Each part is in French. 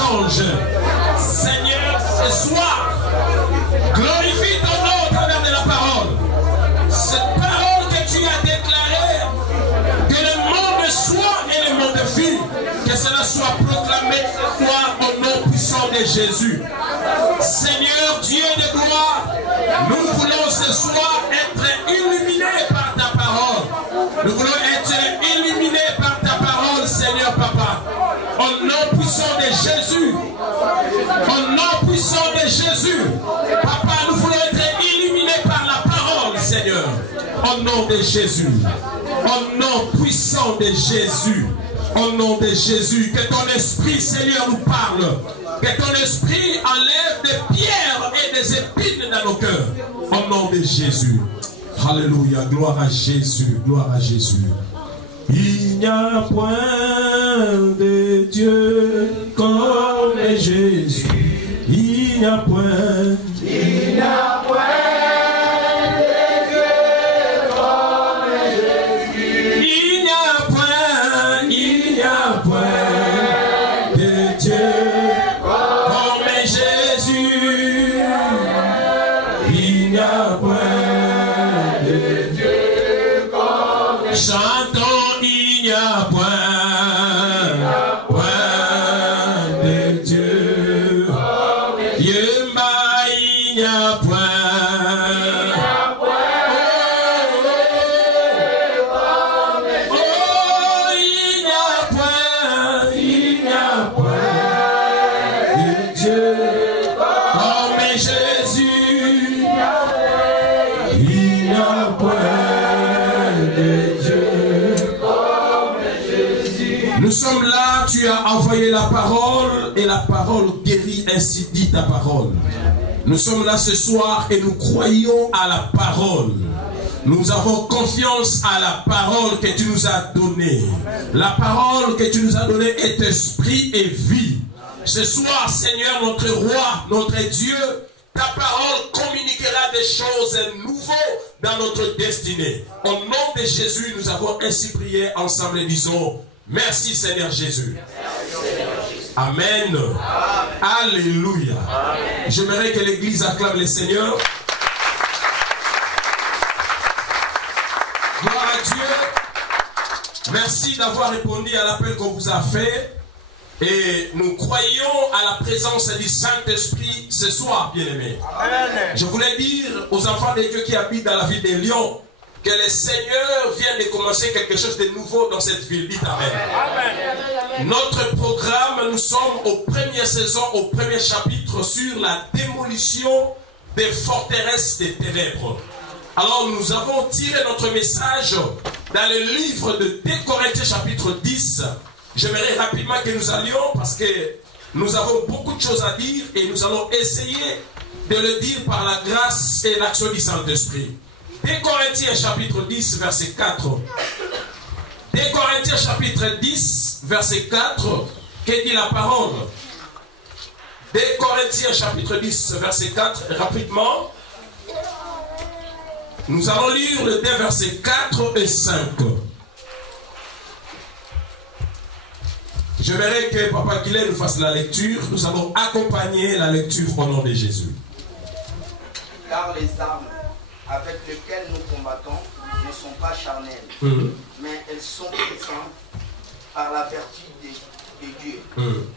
change. Seigneur, ce soir, glorifie ton nom au travers de la parole. Cette parole que tu as déclarée, que le monde soit et le monde vit, que cela soit proclamé ce soir au nom puissant de Jésus. Seigneur Dieu de gloire, nous voulons ce soir être illuminés par ta parole. Nous voulons être illuminés par ta parole, Seigneur Papa. Au nom puissant de Jésus. Au nom puissant de Jésus. Papa, nous voulons être illuminés par la parole, Seigneur. Au nom de Jésus. Au nom puissant de Jésus. Au nom de Jésus. Que ton esprit, Seigneur, nous parle. Que ton esprit enlève des pierres et des épines dans nos cœurs. Au nom de Jésus. Alléluia. Gloire à Jésus. Gloire à Jésus. Il n'y a point de Dieu comme Jésus. Il n'y a point. Il n'y a point. Chantons, il n'y a point de Dieu. Yemba, il n'y a point. Oh, il n'y a point de Dieu comme Jésus. Il n'y a point. Nous sommes là, tu as envoyé la parole et la parole guérit, ainsi dit ta parole. Nous sommes là ce soir et nous croyons à la parole. Nous avons confiance à la parole que tu nous as donnée. La parole que tu nous as donnée est esprit et vie. Ce soir, Seigneur, notre roi, notre Dieu, ta parole communiquera des choses nouvelles dans notre destinée. Au nom de Jésus, nous avons ainsi prié ensemble et disons merci Seigneur Jésus. Amen. Amen. Alléluia. J'aimerais que l'église acclame le Seigneur. Gloire à Dieu. Merci d'avoir répondu à l'appel qu'on vous a fait. Et nous croyons à la présence du Saint-Esprit ce soir, bien-aimés. Je voulais dire aux enfants de Dieu qui habitent dans la ville de Lyon que le Seigneur vient de commencer quelque chose de nouveau dans cette ville. Dites Amen. Amen. Notre programme, nous sommes aux premières saisons, au premier chapitre sur la démolition des forteresses des ténèbres. Alors nous avons tiré notre message dans le livre de 2 Corinthiens chapitre 10. J'aimerais rapidement que nous allions parce que nous avons beaucoup de choses à dire et nous allons essayer de le dire par la grâce et l'action du Saint-Esprit. 2 Corinthiens chapitre 10 verset 4. 2 Corinthiens chapitre 10 verset 4. Que dit la parole? 2 Corinthiens chapitre 10 verset 4. Rapidement. Nous allons lire le 2 versets 4 et 5. J'aimerais que Papa Guillet nous fasse la lecture. Nous allons accompagner la lecture au nom de Jésus. Car les armes avec lesquelles nous combattons ne sont pas charnelles, mais elles sont puissantes par la vertu de Dieu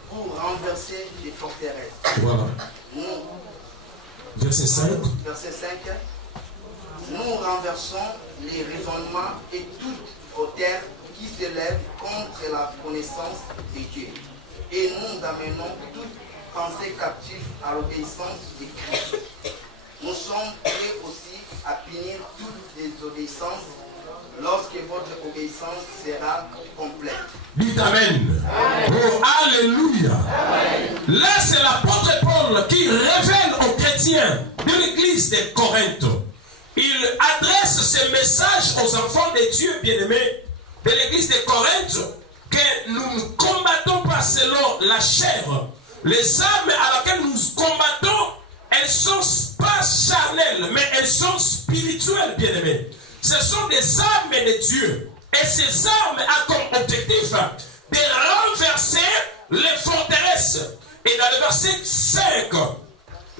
pour renverser les forteresses. Voilà. Verset 5. Verset 5. Nous renversons les raisonnements et toute hauteur qui s'élève contre la connaissance de Dieu. Et nous amenons toute pensée captive à l'obéissance de Christ. Nous sommes prêts aussi à punir toutes les obéissances lorsque votre obéissance sera complète. Dites Amen. Oh, Alléluia. Amen. Là, c'est l'apôtre Paul qui révèle aux chrétiens de l'église de Corinthe. Il adresse ce message aux enfants de Dieu bien-aimés de l'église de Corinthe que nous ne combattons pas selon la chair. Les armes à laquelle nous combattons, elles ne sont pas charnelles, mais elles sont spirituelles, bien-aimés. Ce sont des armes de Dieu. Et ces armes ont comme objectif de renverser les forteresses, Et dans le verset 5,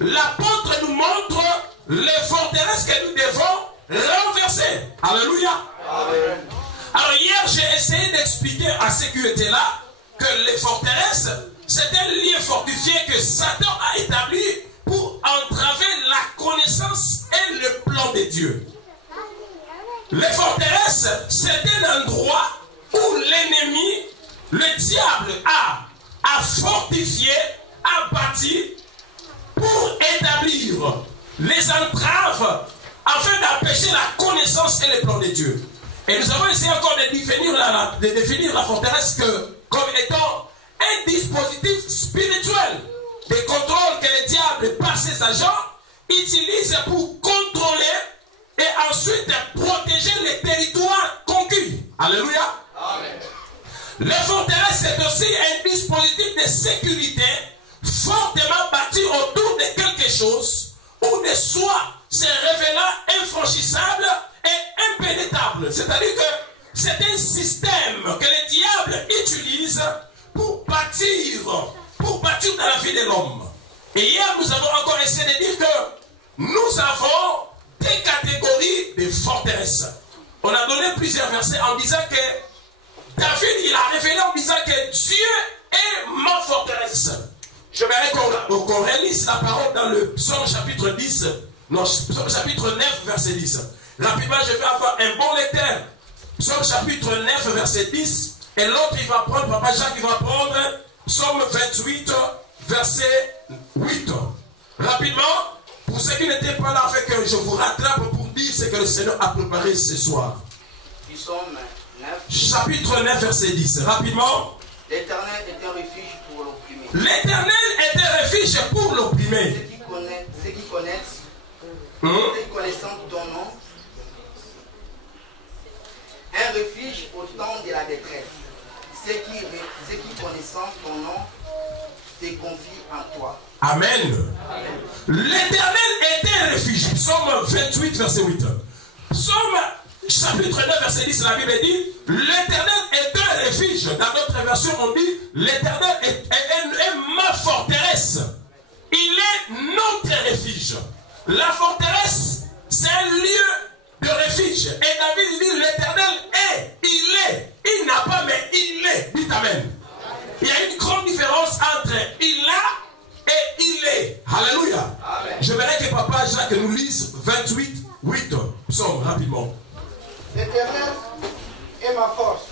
l'apôtre nous montre les forteresses que nous devons renverser. Alléluia. Amen. Alors hier, j'ai essayé d'expliquer à ceux qui étaient là que les forteresses, c'est un lieu fortifié que Satan a établi pour entraver la connaissance et le plan de Dieu. Les forteresses, c'est un endroit où l'ennemi, le diable, a fortifié, a bâti pour établir les entraves afin d'empêcher la connaissance et le plan de Dieu. Et nous avons essayé encore de définir la forteresse comme étant un dispositif spirituel de contrôle que le diable, par ses agents, utilise pour contrôler et ensuite protéger les territoires conquis. Alléluia. Amen. Les forteresses, c'est aussi un dispositif de sécurité fortement bâti autour de quelque chose où de soi se révélant infranchissable et impénétrable. C'est-à-dire que c'est un système que le diable utilise pour bâtir dans la vie de l'homme. Et hier, nous avons encore essayé de dire que nous avons des catégories de forteresses. On a donné plusieurs versets en disant que David, il a révélé en disant que Dieu est ma forteresse. Je voudrais qu'on relise la parole dans le psaume chapitre 10, non, psaume chapitre 9, verset 10. Rapidement, je vais avoir un bon lecteur. Psaume chapitre 9, verset 10. Et l'autre, il va prendre, Papa Jacques, il va prendre psaume 28, verset 8. Rapidement, pour ceux qui n'étaient pas là, afin que je vous rattrape pour dire ce que le Seigneur a préparé ce soir. Psaume 9. Chapitre 9, verset 10. Rapidement. L'Éternel est un refuge pour l'opprimé. L'Éternel est un refuge pour l'opprimé. Ceux qui connaissent ton nom, un refuge au temps de la détresse. Ceux qui connaissant ton nom te confient en toi. Amen. L'Éternel est un refuge. Psaume 28, verset 8. Psaume chapitre 9, verset 10, la Bible dit l'Éternel est un refuge. Dans notre version, on dit l'Éternel est ma forteresse. Il est notre refuge. La forteresse, c'est un lieu de refuge. Et David dit l'Éternel est, il n'a pas, mais il est. Dites Amen. Il y a une grande différence entre il a et il est. Alléluia. Amen. Je verrai que Papa Jacques nous lise 28, 8. Psaume rapidement. L'Éternel est ma force.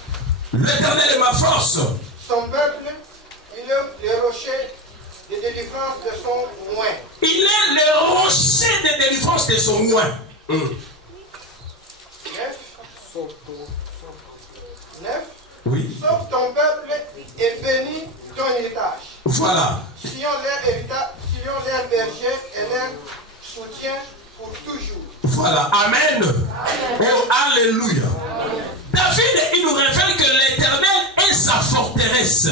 L'Éternel est ma force. Son peuple, il est le rocher de délivrance de son oin. Il est le rocher de délivrance de son oin. 9. Oui. Sauf ton peuple et bénis ton héritage. Voilà. Sion leur berger et leur soutien pour toujours. Voilà. Amen. Oh, alléluia. Amen. David, il nous révèle que l'Éternel est sa forteresse.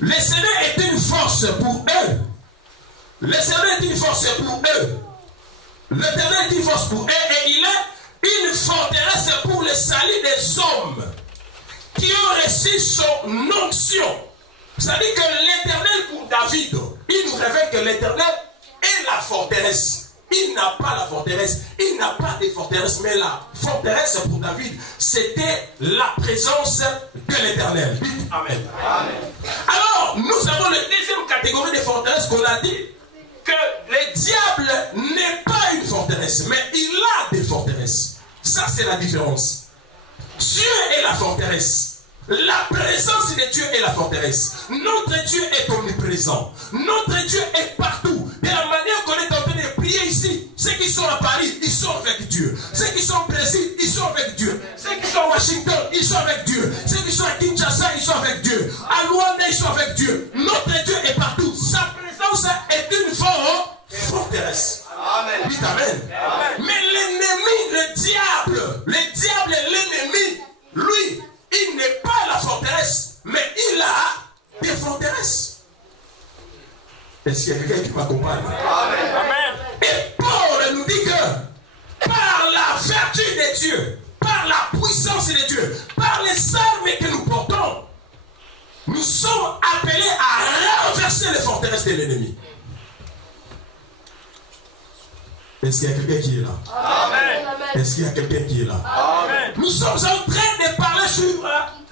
Le Seigneur est une force pour eux. Le Seigneur est une force pour eux. L'Éternel est une force pour eux et il est une forteresse pour le salut des hommes qui ont reçu son onction. C'est-à-dire que l'Éternel pour David, il nous révèle que l'Éternel est la forteresse. Il n'a pas la forteresse, il n'a pas de forteresse, mais la forteresse pour David, c'était la présence de l'Éternel. Dites Amen. Amen. Alors, nous avons la deuxième catégorie de forteresse qu'on a dit que le diable n'est pas une forteresse, mais il a des forteresses. Ça, c'est la différence. Dieu est la forteresse. La présence de Dieu est la forteresse. Notre Dieu est omniprésent. Notre Dieu est partout. De la manière qu'on est en train de prier ici, ceux qui sont à Paris, ils sont avec Dieu. Ceux qui sont au Brésil, ils sont avec Dieu. Ceux qui sont à Washington, ils sont avec Dieu. Ceux qui sont à Kinshasa, ils sont avec Dieu. À Luanda, ils sont avec Dieu. Notre Dieu est partout. Sa présence est une forteresse. Amen. Dites Amen. Amen. Mais l'ennemi, le diable est l'ennemi. Lui, il n'est pas la forteresse, mais il a des forteresses. Est-ce qu'il y a quelqu'un qui m'accompagne? Amen. Amen. Et Paul nous dit que par la vertu de Dieu, par la puissance de Dieu, par les armes que nous portons, nous sommes appelés à renverser chasser les forteresses de l'ennemi. Est-ce qu'il y a quelqu'un qui est là? Amen. Est-ce qu'il y a quelqu'un qui est là? Amen. Nous sommes en train de parler sur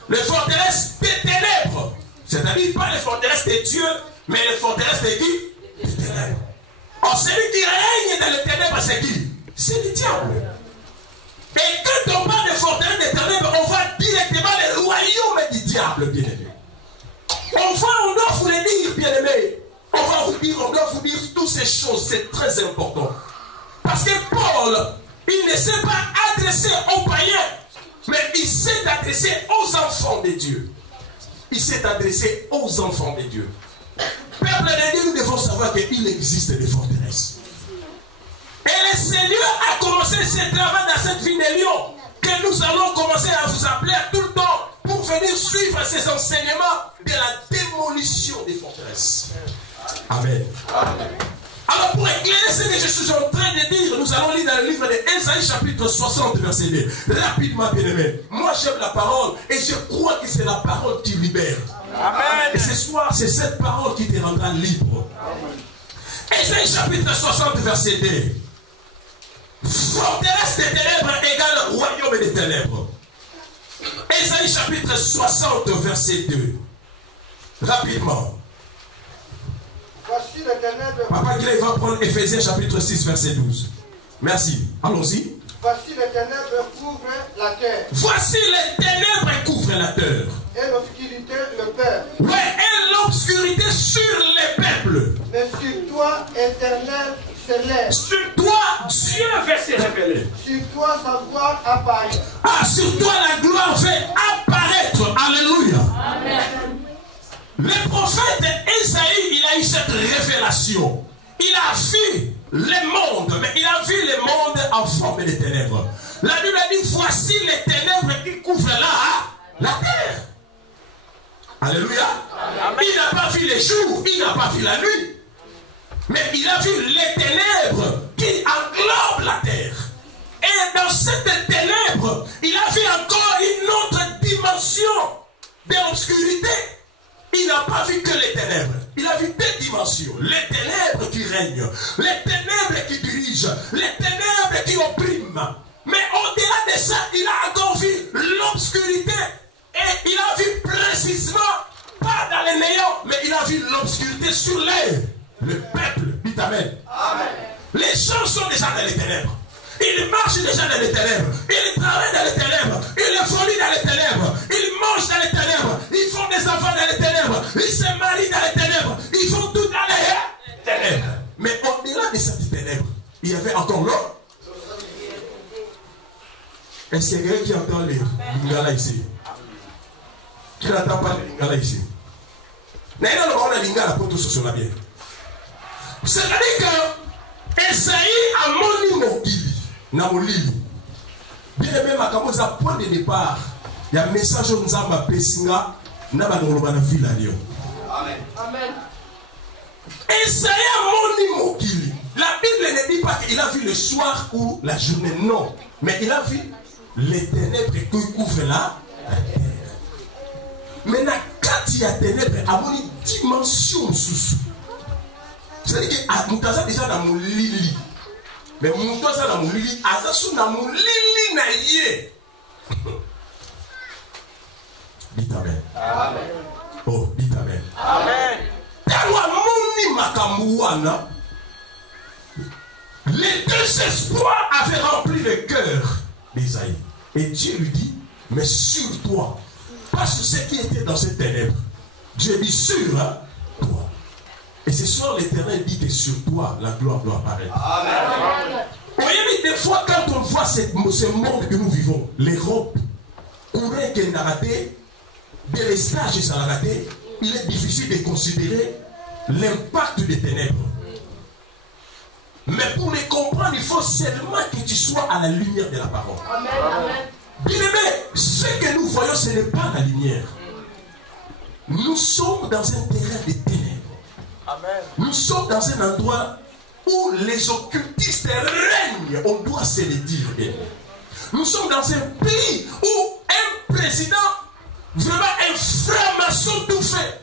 les forteresses des ténèbres. C'est-à-dire pas les forteresses de Dieu, mais les forteresses de qui? Des ténèbres. Or, celui qui règne dans les ténèbres, c'est qui? C'est le diable. Et quand on parle de forteresses des ténèbres, on va directement le royaume du diable, bien-aimé. On doit vous le dire, bien-aimé. On doit vous dire toutes ces choses, c'est très important. Parce que Paul, il ne s'est pas adressé aux païens, mais il s'est adressé aux enfants de Dieu. Il s'est adressé aux enfants de Dieu. Peuple de Dieu, nous devons savoir qu'il existe des forteresses. Et le Seigneur a commencé ce travail dans cette vie de Lyon, que nous allons commencer à vous appeler tout le temps pour venir suivre ces enseignements de la démolition des forteresses. Amen. Amen. Alors pour éclairer ce que je suis en train de dire, nous allons lire dans le livre de Ésaïe chapitre 60 verset 2. Rapidement, bien aimé. Moi j'aime la parole et je crois que c'est la parole qui libère. Amen. Et ce soir, c'est cette parole qui te rendra libre. Ésaïe chapitre 60 verset 2. Forteresse des ténèbres égale royaume des ténèbres. Ésaïe chapitre 60 verset 2. Rapidement. Voici les ténèbres. Papa Clay va prendre Éphésiens chapitre 6 verset 12. Merci. Allons-y. Voici les ténèbres couvrent la terre. Voici les ténèbres couvrent la terre. Et l'obscurité le peuple. Ouais, et l'obscurité sur les peuples. Mais sur toi, éternel, s'élève. Sur toi, Dieu veut se révéler. Sur toi, sa gloire apparaît. Ah, sur toi, la gloire fait apparaître. Alléluia. Amen. Le prophète Ésaïe, il a eu cette révélation. Il a vu le monde, mais il a vu le monde en forme de ténèbres. La Bible a dit, voici les ténèbres qui couvrent la terre. Alléluia. Amen. Il n'a pas vu les jours, il n'a pas vu la nuit. Mais il a vu les ténèbres qui englobent la terre. Et dans cette ténèbre, il a vu encore une autre dimension de l'obscurité. Il n'a pas vu que les ténèbres. Il a vu deux dimensions. Les ténèbres qui règnent. Les ténèbres qui dirigent. Les ténèbres qui oppriment. Mais au-delà de ça, il a encore vu l'obscurité. Et il a vu précisément, pas dans les néants, mais il a vu l'obscurité sur l'air. Le peuple, dit Amen. Amen. Les gens sont déjà dans les ténèbres. Ils marchent déjà dans les ténèbres. Ils travaillent dans les ténèbres. Ils évoluent dans les ténèbres. Ils mangent dans les ténèbres. Ils font des enfants dans les ténèbres. Ils se marient dans les ténèbres. Ils font tout dans les ténèbres. Mais au-delà de ces ténèbres, il y avait encore l'eau. Est-ce qu'il y a quelqu'un qui entend les lingala ici? Qui n'entend pas les lingala ici? N'a-t-il pas de lingala pour tout ce sur la bière? C'est-à-dire que Esaïe a moni mokili. Namolili. Bien aimé, makambo za point de départ. Il y a un message au Nzamba Pesinga. Naba Noloba na ville à Lyon. Amen. Amen. Esaïe a moni mokili. La Bible ne dit pas qu'il a vu le soir ou la journée. Non. Mais il a vu les ténèbres qui couvrent la terre. Maintenant, quand il y a ténèbres, il y a une dimension sous. C'est-à-dire que nous sommes déjà dans mon lili. Mais nous sommes dans mon lili. Nous sommes dans mon lili. Dites Amen. Amen. Oh, dites Amen. Amen. Les deux espoirs avaient rempli le cœur d'Ésaïe. Et Dieu lui dit, mais sur toi, pas sur ce qui était dans ces ténèbres. Dieu dit sur toi. Et ce soir, l'Éternel dit que sur toi, la gloire doit apparaître. Amen. Vous voyez, mais des fois, quand on voit ce monde que nous vivons, l'Europe, courir qu'elle n'a raté, délestage et ça l'a raté, il est difficile de considérer l'impact des ténèbres. Mais pour les comprendre, il faut seulement que tu sois à la lumière de la parole. Amen. Bien aimé, ce que nous voyons, ce n'est pas la lumière. Nous sommes dans un terrain de ténèbres. Amen. Nous sommes dans un endroit où les occultistes règnent. On doit se le dire. Nous sommes dans un pays où un président, vraiment un franc-maçon tout fait.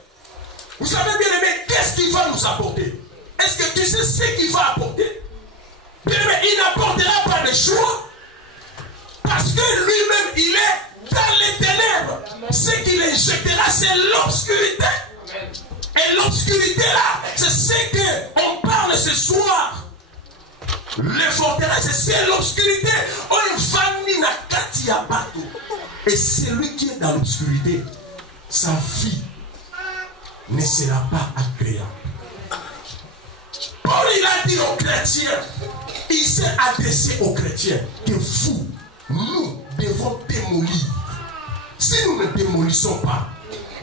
Vous savez bien aimé, qu'est-ce qu'il va nous apporter? Est-ce que tu sais ce qu'il va apporter? Bien aimé, il n'apportera pas de joie. Parce que lui-même, il est dans les ténèbres. Ce qu'il injectera, c'est l'obscurité. Et l'obscurité là, c'est ce qu'on parle ce soir. Les forteresses, c'est l'obscurité. Et celui qui est dans l'obscurité, sa vie ne sera pas agréable. Paul, il a dit aux chrétiens, il s'est adressé aux chrétiens que vous, nous devons démolir. Si nous ne démolissons pas,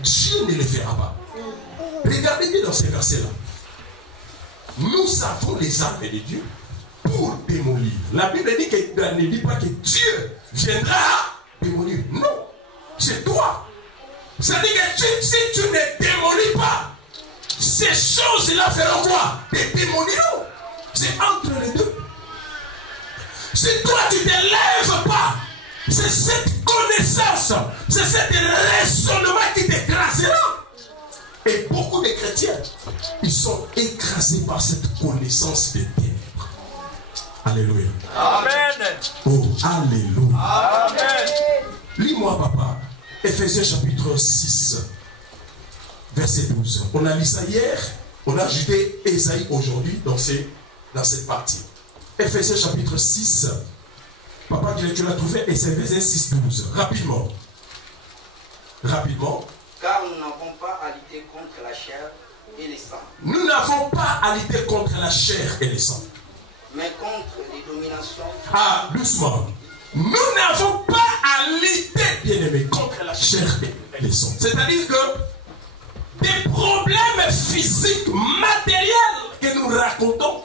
Dieu ne le fera pas. Regardez bien dans ces versets-là. Nous avons les armes de Dieu pour démolir. La Bible dit ne dit pas que Dieu viendra démolir. Non, c'est toi. C'est-à-dire que si tu ne démolis pas, ces choses-là feront quoi? Des démoniront. C'est entre les deux. Si toi tu ne te lèves pas, c'est cette connaissance, c'est cet raisonnement qui t'écrasera. Et beaucoup de chrétiens, ils sont écrasés par cette connaissance des ténèbres. Alléluia. Amen. Oh, alléluia. Amen. Lis-moi, papa, Ephésiens chapitre 6, verset 12. On a lu ça hier, on a ajouté Ésaïe aujourd'hui dans cette partie. Ephésiens chapitre 6, papa, tu l'as trouvé, et c'est verset 6, 12. Rapidement. Rapidement. Car nous n'avons pas à lutter contre la chair et les sang. Nous n'avons pas à lutter contre la chair et le sang. Mais contre les dominations. Ah, doucement. Nous n'avons pas à lutter, bien-aimé, contre la chair et le sang. C'est-à-dire que des problèmes physiques, matériels que nous racontons,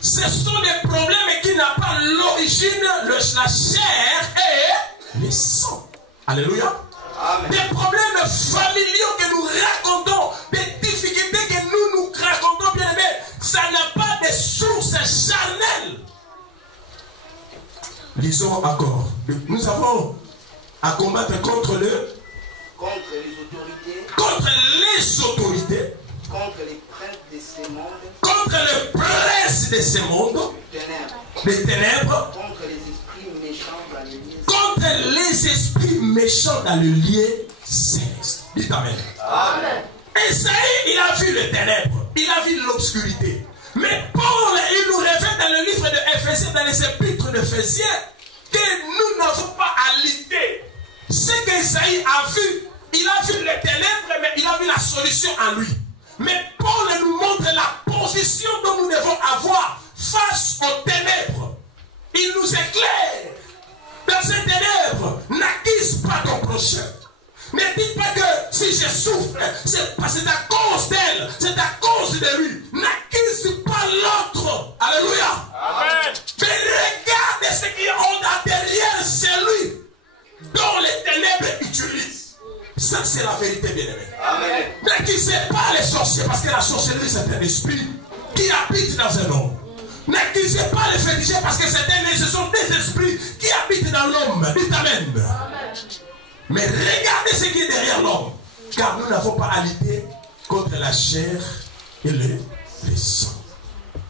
ce sont des problèmes qui n'ont pas l'origine, la chair et le sang. Alléluia. Amen. Des problèmes familiaux que nous racontons, des difficultés que nous racontons, bien aimé, ça n'a pas de source charnelle. Lisons encore. Nous avons à combattre contre les autorités, contre les princes de ce monde, contre les princes de ce monde, les ténèbres, contre les esprits méchants dans les lieux, contre les esprits méchants dans le lieu céleste. Dites Amen. Amen. Esaïe, il a vu les ténèbres, il a vu l'obscurité. Mais Paul, il nous révèle dans le livre de Éphésiens, dans les épîtres d'Éphésiens, que nous n'avons pas à lutter. Ce qu'Esaïe a vu, il a vu les ténèbres, mais il a vu la solution en lui. Mais Paul nous montre la position dont nous devons avoir face aux ténèbres. Il nous éclaire. Dans ces ténèbres, n'accuse pas ton prochain. Ne dites pas que si je souffre, c'est à cause d'elle, c'est à cause de lui. N'accuse pas l'autre. Alléluia. Amen. Mais regarde ce qu'il y a derrière celui dont les ténèbres utilisent. Ça, c'est la vérité, bien-aimé. Amen. N'accusez pas les sorciers, parce que la sorcellerie, c'est un esprit qui habite dans un homme. N'accusez pas les féticheurs, parce que ce sont des esprits qui habitent dans l'homme. Dites Amen. Mais regardez ce qui est derrière l'homme. Car nous n'avons pas à lutter contre la chair et le sang.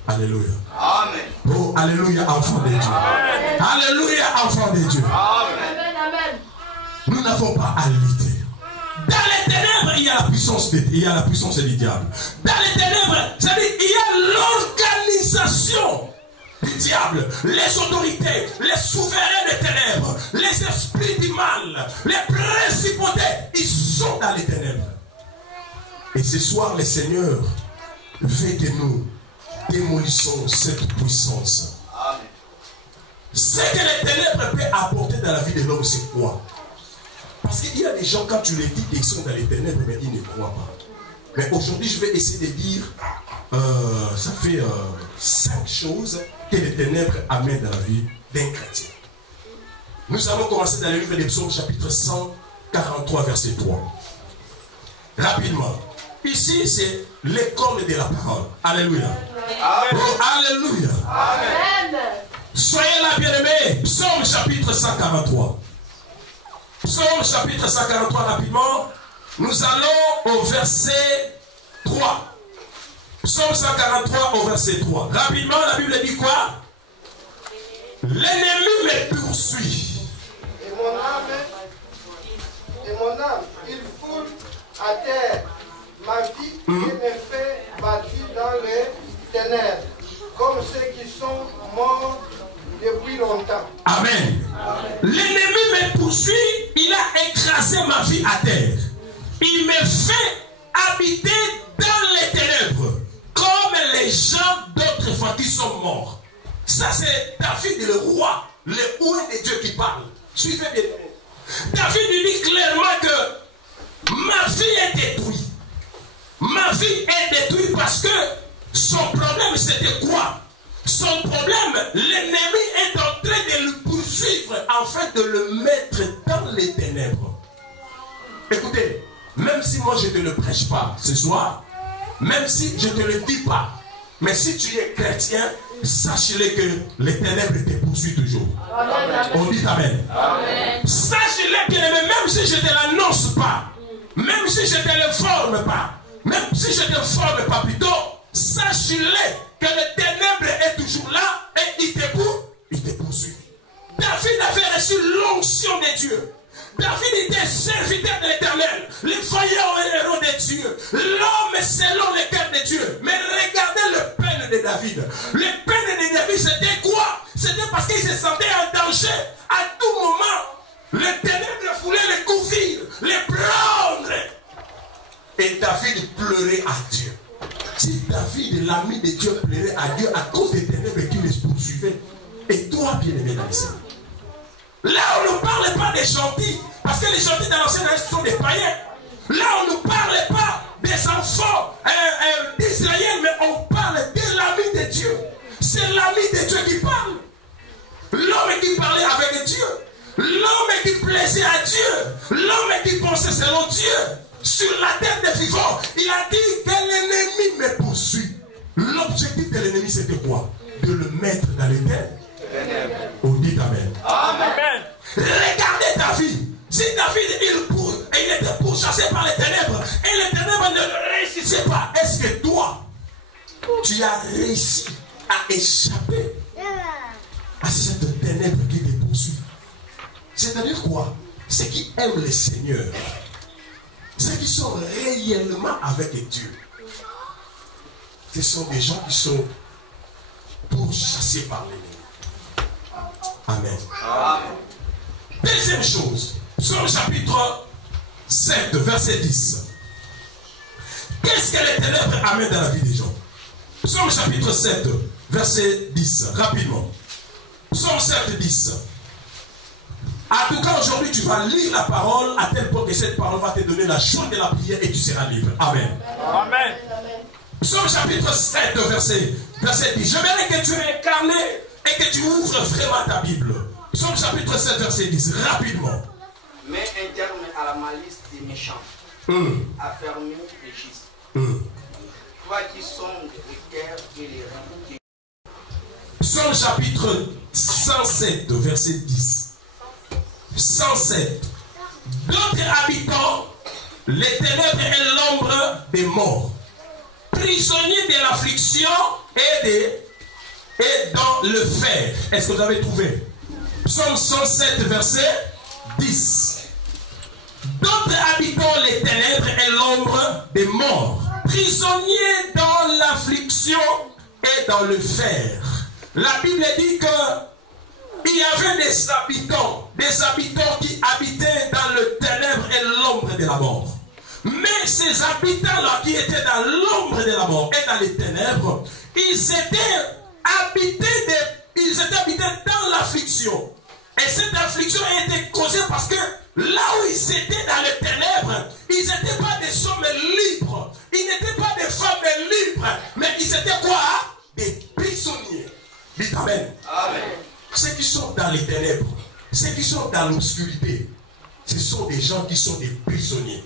Alléluia. Amen. Oh, alléluia, enfant de Dieu. Amen. Alléluia, enfant de Dieu. Amen. Nous n'avons pas à lutter. Dans les ténèbres, il y a la puissance du diable. Dans les ténèbres, c'est-à-dire il y a l'organisation du diable, les autorités, les souverains des ténèbres, les esprits du mal, les principautés, ils sont dans les ténèbres. Et ce soir, le Seigneur veut que nous démolissons cette puissance. Amen. Ce que les ténèbres peuvent apporter dans la vie de l'homme, c'est quoi? Parce qu'il y a des gens, quand tu les dis qu'ils sont dans les ténèbres, mais ils ne croient pas. Mais aujourd'hui, je vais essayer de dire, ça fait 5 choses que les ténèbres amènent dans la vie d'un chrétien. Nous allons commencer dans le livre des Psaumes, chapitre 143, verset 3. Rapidement. Ici, c'est l'école de la parole. Alléluia. Amen. Oh, alléluia. Amen. Soyez là, bien-aimés. Psaume, chapitre 143. Psaume, chapitre 143, rapidement. Nous allons au verset 3. Psaume 143 au verset 3. Rapidement, la Bible dit quoi? L'ennemi me poursuit. Et mon âme, il foule à terre ma vie et me fait bâtir dans les ténèbres, comme ceux qui sont morts depuis longtemps. Amen. L'ennemi me poursuit, il a écrasé ma vie à terre. Il me fait habiter dans les ténèbres, comme les gens d'autrefois qui sont morts. Ça c'est David le roi, le roi de Dieu qui parle. Suivez bien. David dit clairement que ma vie est détruite. Ma vie est détruite parce que son problème c'était quoi? Son problème, l'ennemi est en train de le poursuivre afin de le mettre dans les ténèbres. Écoutez, même si moi je ne te le prêche pas ce soir, même si je ne te le dis pas, mais si tu es chrétien, sache-le que les ténèbres te poursuivent toujours. Amen. On dit Amen. Amen. Sache-le que même si je ne te l'annonce pas, même si je ne te le forme pas, même si je ne te forme pas plutôt, sache-le que le ténèbre est toujours là et il te poursuit. David avait reçu l'onction de Dieu. David était serviteur de l'Éternel, le vaillant héros de Dieu, l'homme selon le cœur de Dieu. Mais regardez le peine de David. Le peine de David, c'était quoi? C'était parce qu'il se sentait en danger. À tout moment, le ténèbre voulait le couvrir, le prendre. Et David pleurait à Dieu. Si David, l'ami de Dieu, pleurait à Dieu à cause des ténèbres qui les poursuivaient, et toi, bien-aimé dans le Seigneur, là, on ne parle pas des gentils, parce que les gentils dans l'ancienne Alliance sont des païens. Là, on ne parle pas des enfants d'Israël, mais on parle de l'ami de Dieu. C'est l'ami de Dieu qui parle. L'homme qui parlait avec Dieu. L'homme qui plaisait à Dieu. L'homme qui pensait selon Dieu. Sur la terre des vivants, il a dit que l'ennemi me poursuit. L'objectif de l'ennemi, c'était quoi? De le mettre dans les ténèbres. On dit Amen. Amen. Regardez David. Si David il était pourchassé par les ténèbres et les ténèbres ne le réussissaient pas, est-ce que toi, tu as réussi à échapper à cette ténèbre qui te poursuit? C'est-à-dire quoi? Ceux qui aiment le Seigneur, ceux qui sont réellement avec Dieu, ce sont des gens qui sont pourchassés par l'ennemi. Amen. Amen. Deuxième chose, Psaume chapitre 7, verset 10. Qu'est-ce que les ténèbres amènent dans la vie des gens? Psaume chapitre 7, verset 10, rapidement. Psaume 7, 10. En tout cas, aujourd'hui, tu vas lire la parole à tel point que cette parole va te donner la joie de la prière et tu seras libre. Amen. Amen. Psaume chapitre 7, verset 10. Je verrai que tu es incarné et que tu ouvres vraiment ta Bible. Psaume chapitre 7, verset 10. Rapidement. Mets un terme à la malice des méchants. Affermis les justes. Toi qui sondes les cœurs et les reins. Psaume chapitre 107, verset 10. 107. D'autres habitants, les ténèbres et l'ombre des morts, prisonniers de l'affliction et dans le fer. Est-ce que vous avez trouvé? Psaume 107, verset 10. D'autres habitants les ténèbres et l'ombre des morts, prisonniers dans l'affliction et dans le fer. La Bible dit que il y avait des habitants qui habitaient dans le ténèbre et l'ombre de la mort. Mais ces habitants-là qui étaient dans l'ombre de la mort et dans les ténèbres, ils étaient habités dans l'affliction. Et cette affliction a été causée parce que là où ils étaient dans les ténèbres, ils n'étaient pas des hommes libres. Ils n'étaient pas des femmes libres. Mais ils étaient quoi? Des prisonniers. Dites Amen. Amen. Ceux qui sont dans les ténèbres, ceux qui sont dans l'obscurité, ce sont des gens qui sont des prisonniers.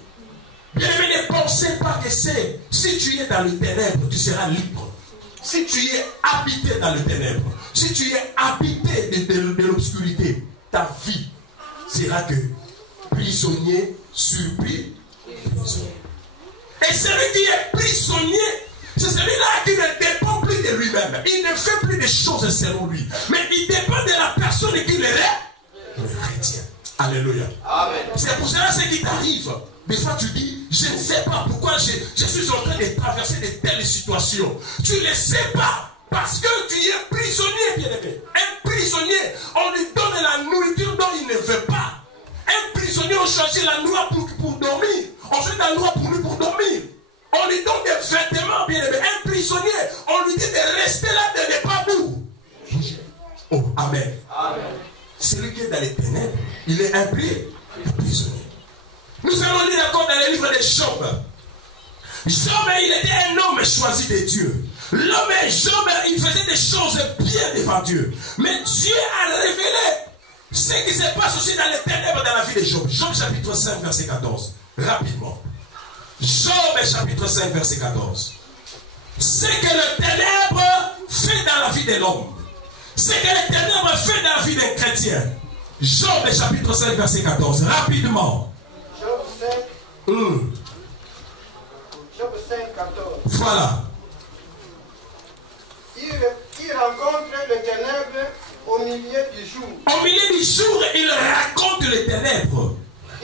Bien aimé, ne pensez pas que c'est si tu es dans le ténèbre, tu seras libre. Si tu es habité dans le ténèbre, si tu es habité de l'obscurité, ta vie sera que prisonnier sur prisonnier. prisonnier. Et celui qui est prisonnier, c'est celui-là qui ne dépend plus de lui-même. Il ne fait plus des choses selon lui. Mais il dépend de la personne qui le retient. Alléluia. C'est pour cela ce qui t'arrive. Des fois tu dis, je ne sais pas pourquoi je suis en train de traverser de telles situations. Tu ne le sais pas. Parce que tu es prisonnier, bien-aimé. Un prisonnier, on lui donne la nourriture dont il ne veut pas. Un prisonnier, on change la noix pour dormir. On change la noix pour lui pour dormir. On lui donne des vêtements, bien-aimé. Un prisonnier, on lui dit de rester là, de ne pas bouger. Oh, amen. Amen. Celui qui est dans les ténèbres, il est un prisonnier. Nous allons lire encore dans le livre de Job. Job, il était un homme choisi de Dieu. L'homme Job, il faisait des choses bien devant Dieu. Mais Dieu a révélé ce qui se passe aussi dans les ténèbres dans la vie de Job. Job chapitre 5, verset 14. Rapidement. Job chapitre 5, verset 14. Ce que le ténèbre fait dans la vie de l'homme. Ce que le ténèbre fait dans la vie d'un chrétien. Job chapitre 5, verset 14. Rapidement. Job 5. Job 5, 14. Voilà. Il rencontre les ténèbres au milieu du jour. Au milieu du jour, il raconte les ténèbres.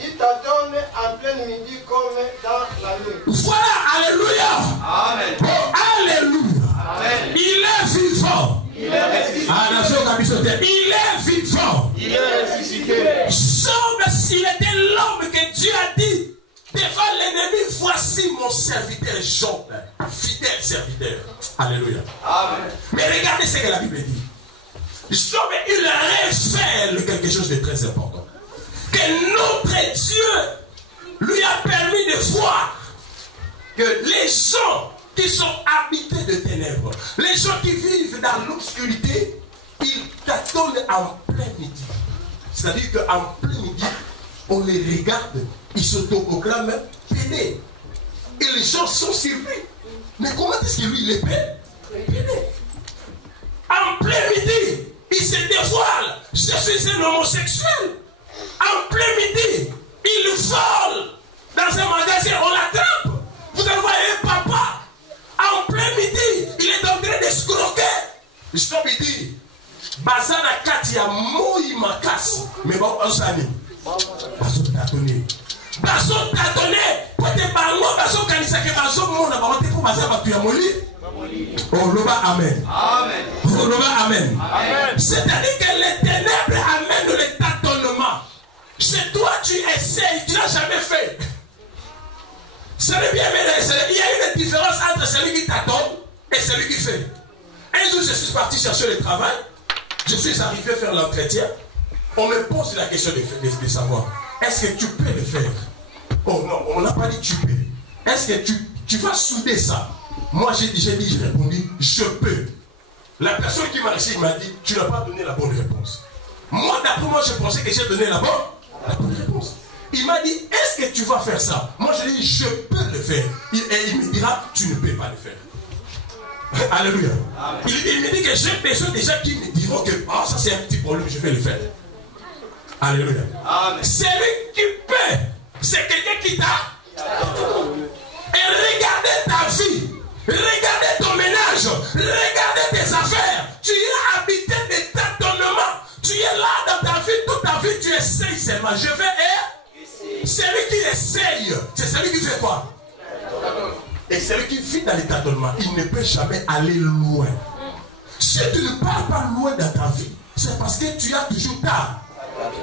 Il t'adonne en plein midi comme dans la nuit. Voilà, alléluia. Amen. Oh, alléluia. Amen. Il est vivant. Il est ressuscité. Il est vivant. Il est ressuscité. Job, s'il était l'homme que Dieu a dit devant l'ennemi, voici mon serviteur Job, fidèle serviteur. Alléluia. Amen. Mais regardez ce que la Bible dit. Job, il révèle quelque chose de très important. Que notre Dieu lui a permis de voir que les gens qui sont habités de ténèbres, les gens qui vivent dans l'obscurité, ils t'attendent en plein midi. C'est-à-dire qu'en plein midi, on les regarde, ils s'autoproclament pédés. Et les gens sont surpris. Mais comment est-ce que lui, il est pédé? En plein midi, il se dévoile. Je suis un homosexuel. En plein midi, il vole dans un magasin, on l'attrape. Vous allez voir un papa. En plein midi, il est en train de se croquer. Je te dis, Bazana Katia Moï Makasi. Mais bon, on s'en est. Bazo tatone. Bazo tatone. Pote bango, bazo kanisake bazo mona. Bazote pour baza batu ya moli. Oh, loba amen. Amen. Oh, loba amen. Amen. C'est-à-dire que les ténèbres amènent le tâtonnement. Chez toi, tu essayes, tu n'as jamais fait. C'est bien, mais il y a une différence entre celui qui tâtonne et celui qui fait. Un jour, je suis parti chercher le travail. Je suis arrivé faire l'entretien. On me pose la question de savoir, est-ce que tu peux le faire? Oh non, on n'a pas dit tu peux. Est-ce que tu vas souder ça? Moi, j'ai répondu, je peux. La personne qui m'a laissé, il m'a dit, tu n'as pas donné la bonne réponse. Moi, d'après moi, je pensais que j'ai donné la bonne réponse. Il m'a dit, est-ce que tu vas faire ça? Moi, je lui ai dit, je peux le faire. Et il me dira, tu ne peux pas le faire. Alléluia. Il me dit que j'ai besoin des gens qui me diront que oh, ça c'est un petit problème, je vais le faire. Alléluia. Celui qui peut, c'est quelqu'un qui t'a. Et regardez ta vie, regardez ton ménage, regardez tes affaires. Tu es habité de tâtonnement. Tu es là dans ta vie, toute ta vie, tu essayes seulement. Je vais celui qui essaye, c'est celui qui fait quoi? Et celui qui vit dans les tâtonnements, il ne peut jamais aller loin. Si tu ne pars pas loin dans ta vie, c'est parce que tu as toujours tard.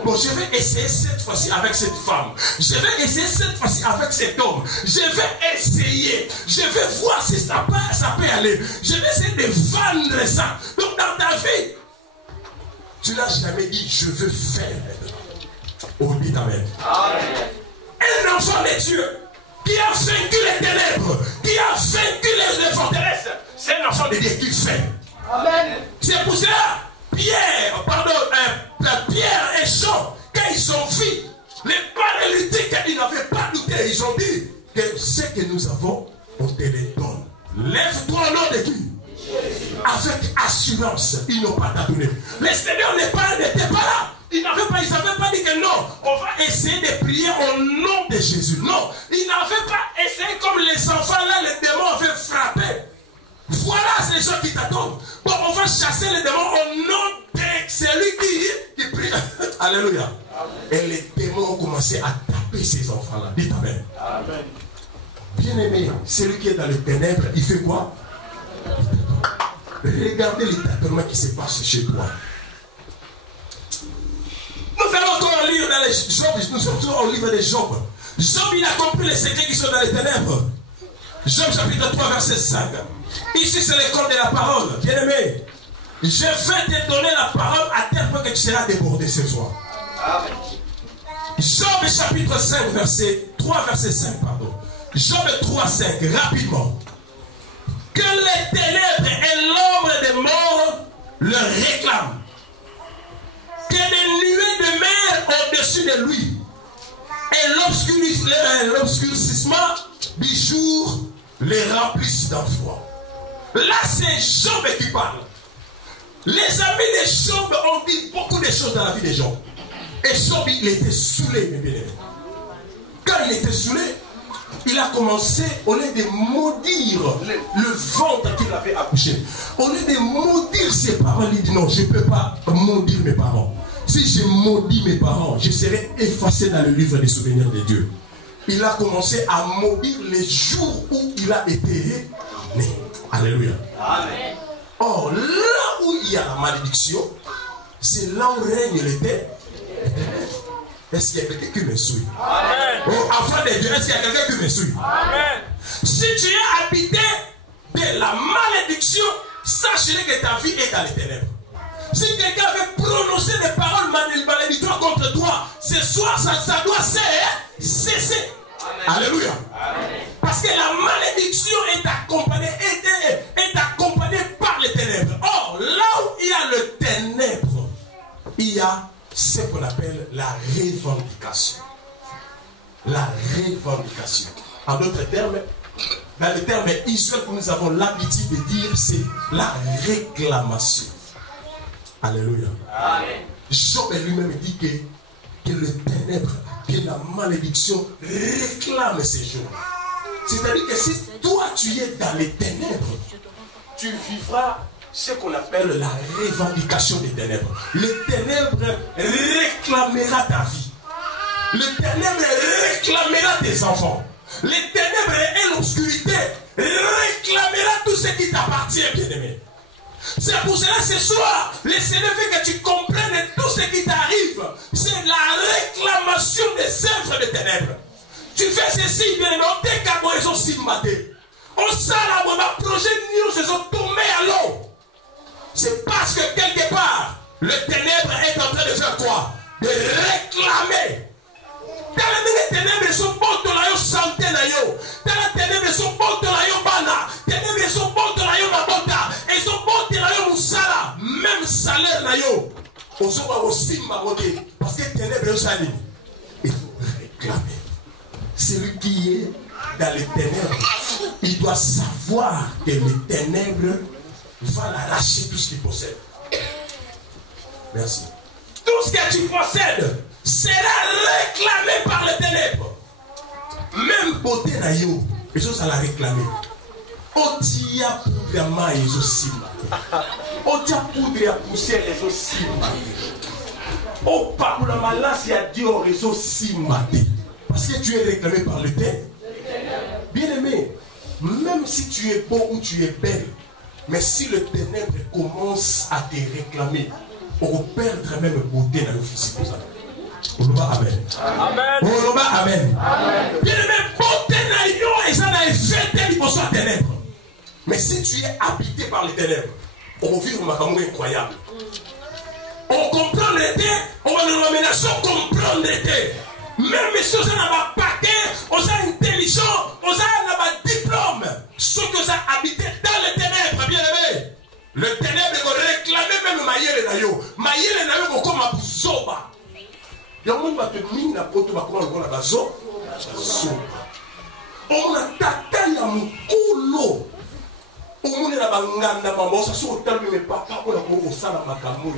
Bon, je vais essayer cette fois-ci avec cette femme. Je vais essayer cette fois-ci avec cet homme. Je vais essayer. Je vais voir si ça peut aller. Je vais essayer de vendre ça. Donc dans ta vie, tu n'as jamais dit je veux faire. Oh, dit amen. Un enfant de Dieu qui a vaincu les ténèbres, qui a vaincu les forteresses, c'est un enfant de Dieu qui fait. Amen. C'est pour cela, Pierre et Jean, quand ils ont vu les paralytiques, ils n'avaient pas douté. Ils ont dit que ce que nous avons, on te les donne. Lève-toi au nom de qui? Avec assurance, ils n'ont pas donné. Le Seigneur n'était pas là. ils n'avaient pas dit que non, on va essayer de prier au nom de Jésus. Non, ils n'avaient pas essayé comme les enfants là, les démons avaient frappé. Voilà, c'est les gens qui t'attendent. Bon, on va chasser les démons au nom de celui qui prie. Alléluia. Et les démons ont commencé à taper ces enfants-là. Dites Amen. Amen. Bien-aimé, celui qui est dans les ténèbres, il fait quoi? Regardez les tâtonnements qui se passent chez toi. Nous allons encore lire dans les Job, nous sommes toujours au livre de Job. Job, il a compris les secrets qui sont dans les ténèbres. Job chapitre 3, verset 5. Ici, c'est l'école de la parole. Bien-aimé, je vais te donner la parole à tel point que tu seras débordé ce soir. Amen. Job chapitre 5, verset 3, verset 5, pardon. Job 3, 5, rapidement. Que les ténèbres et l'ombre des morts le réclament. Que des nuées de mer au-dessus de lui. Et l'obscurcissement du jour les remplissent d'enfoi. Là, c'est Job qui parle. Les amis de Job ont dit beaucoup de choses dans la vie de Job. Et Job, il était saoulé, mes bien-aimés. Quand il était saoulé, il a commencé, au lieu de maudire le ventre qu'il avait accouché, au lieu de maudire ses parents, il dit non, je ne peux pas maudire mes parents. Si je maudis mes parents, je serai effacé dans le livre des souvenirs de Dieu. Il a commencé à maudire les jours où il a été né. Alléluia. Amen. Or, là où il y a la malédiction, c'est là où règne l'éternel. Est-ce qu'il y a quelqu'un qui me suit? Amen. Oh, enfant de Dieu, est-ce qu'il y a quelqu'un qui me suit? Amen. Si tu es habité de la malédiction, sache que ta vie est dans les ténèbres. Si quelqu'un avait prononcé des paroles malédictoires contre toi, ce soir, ça doit cesser. Amen. Alléluia. Amen. Parce que la malédiction est accompagnée par les ténèbres. Or, là où il y a le ténèbre, il y a ce qu'on appelle la revendication. La revendication. En d'autres termes, dans les termes usuels que nous avons l'habitude de dire, c'est la réclamation. Alléluia. Amen. Job lui-même dit que le ténèbre, que la malédiction réclame ces jours. C'est-à-dire que si toi tu es dans les ténèbres, tu vivras ce qu'on appelle la revendication des ténèbres. Le ténèbre réclamera ta vie. Le ténèbre réclamera tes enfants. Les ténèbres et l'obscurité réclamera tout ce qui t'appartient, bien-aimé. C'est pour cela ce soir, le Seigneur veut que tu comprennes tout ce qui t'arrive. C'est la réclamation des œuvres des ténèbres. Tu fais ceci, bien aimé, on t'écarte, ils ont simmaté. On s'en a projet de nous, ils ont tombé à l'eau. C'est parce que quelque part, le ténèbre est en train de faire quoi? De réclamer. Dans les ténèbres, ils sont bons de la santé. Dans les ténèbres, ils sont bons de la bana. Ténèbres, ils sont bons de la mabota. Ils sont bons de la moussala. Même salaire na yo. Ils sont aussi maboté. Parce que ténèbres, ils sont allés. Il faut réclamer. Celui qui est dans les ténèbres, il doit savoir que les ténèbres va l'arracher tout ce qu'il possède. Merci. Tout ce que tu possèdes sera réclamé par les ténèbres. Même beauté na yo, les choses à la réclamer. Otia poudre ma ils aussi. Otia poudre à pousser les aussi. Opa pour la malasse à Dieu les aussi maté. Parce que tu es réclamé par le ténèbre. Bien aimé, même si tu es beau ou tu es belle, mais si le ténèbre commence à te réclamer, on va perdre même beauté dans le physique. On va amen. Amen. On va amen. Bien aimé, beauté na yo et ça n'a effet il faut soit ténèbre. Mais si tu es habité par les ténèbres, on va vivre un macaron incroyable. On comprend l'été, on va nous ramener à comprendre l'été. Même si on a un paquet, on a intelligent, on a un diplôme, ce que ça habite dans les ténèbres, bien aimé. Le ténèbre est réclamé même Maïele Nayo. Maïele Nayo, comme un soba. Il y a un monde qui te mine à poto, on a bazo. On a tata ya mukolo. On a banganda maman, ça se retrouve mais papa, on a beau ça la macamour.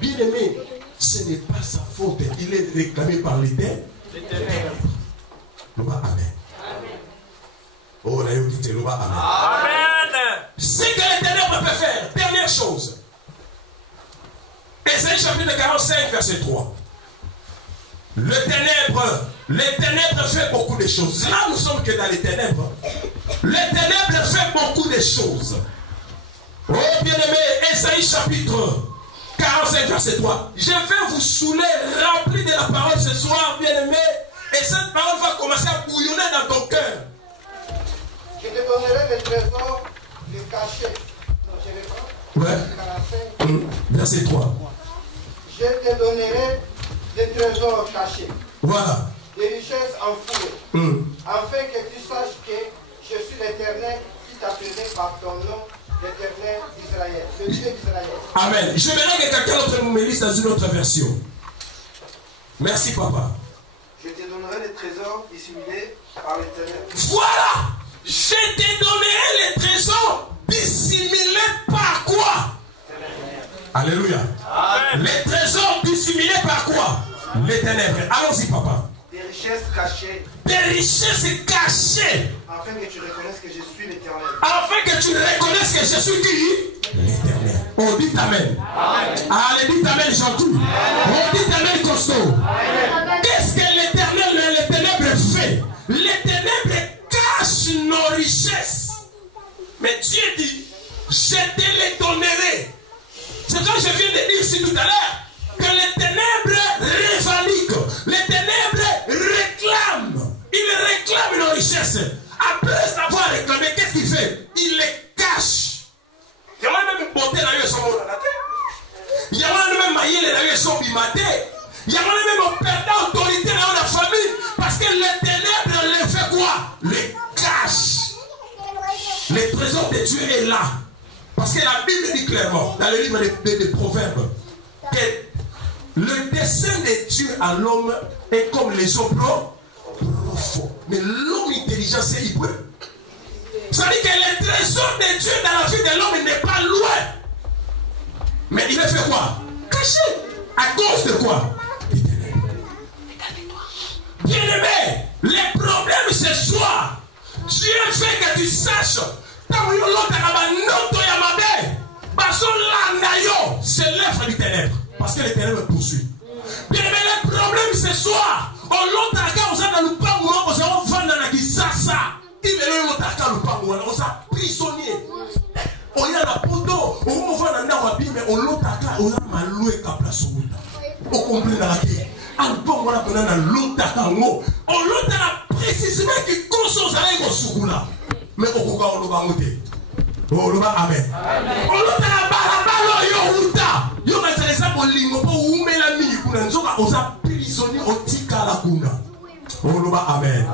Bien aimé. ce n'est pas sa faute. Il est réclamé par les ténèbres. Amen. Oh, là, il dit Amen. Amen. Ce que les ténèbres peuvent faire, dernière chose. Ésaïe chapitre 45, verset 3. Les ténèbres fait beaucoup de choses. Là, nous sommes que dans les ténèbres. Les ténèbres fait beaucoup de choses. Oh, bien-aimé, Ésaïe chapitre 45, verset 3. Je vais vous saouler, rempli de la parole ce soir, bien-aimé. Et cette parole va commencer à bouillonner dans ton cœur. Je te donnerai le trésor de cachet. Non, je vais pas. Ouais. Verset 3. Je te donnerai des trésors cachés. Voilà. Des richesses enfouies. Afin que tu saches que je suis l'Éternel qui t'appelait par ton nom, l'Éternel d'Israël, le Dieu d'Israël. Amen. Je verrai que quelqu'un d'autre me lise dans une autre version. Merci, papa. Je te donnerai les trésors dissimulés par l'Éternel. Voilà. Je te donnerai les trésors dissimulés par quoi? Alléluia. Amen. Les trésors dissimulés par quoi? Les ténèbres. Allons-y, papa. Des richesses cachées. Des richesses cachées. Afin que tu reconnaisses que je suis l'Éternel. Afin que tu reconnaisses que je suis qui? L'Éternel. Oh, dites Amen. Allez, dites Amen, gentil. Oh, dites Amen, costaud. Qu'est-ce que l'Éternel, les ténèbres fait? Les ténèbres cachent nos richesses. Mais Dieu dit, je te les donnerai. C'est quand je viens de dire ici tout à l'heure que les ténèbres revendiquent, les ténèbres réclament. Ils réclament nos richesses. Après avoir réclamé, qu'est-ce qu'il fait? Il les cache. Il y a même beauté dans le son de la terre. Il y a même maillé dans le son bimaté. Il y a même perdre autorité dans la famille. Parce que les ténèbres les fait quoi? Les cache. Le trésor de Dieu est là. Parce que la Bible dit clairement, dans le livre des Proverbes, que le dessein de Dieu à l'homme est comme les eaux profondes. Mais l'homme intelligent, c'est hybride. Ça veut dire que le trésor de Dieu dans la vie de l'homme n'est pas loin. Mais il a fait quoi? Caché. À cause de quoi? Bien-aimé, les problèmes ce soir, Dieu fait que tu saches. C'est l'œuvre du ténèbre. Parce que les ténèbres poursuivent. Bien aimé, le problème ce soir, on l'autre cas, on s'en a loupé, on s'en va dans la guisassa. Il est là, on s'en loupé, on s'en prisonnier. On y a la poteau, on va dans la vie, mais on l'autre cas, on a maloué qu'à place au bout. On comprend dans la vie. On peut voir dans l'autre cas, on l'autre a précisément qui console avec au soukoula. Mais on va au bamoté. Oh, le Amen. On l'autre a barabalo yo uta. Yo matalesa bolingo po umela mini kuna nzoka oza prisonnier au tika la kuna. Oh, le Amen.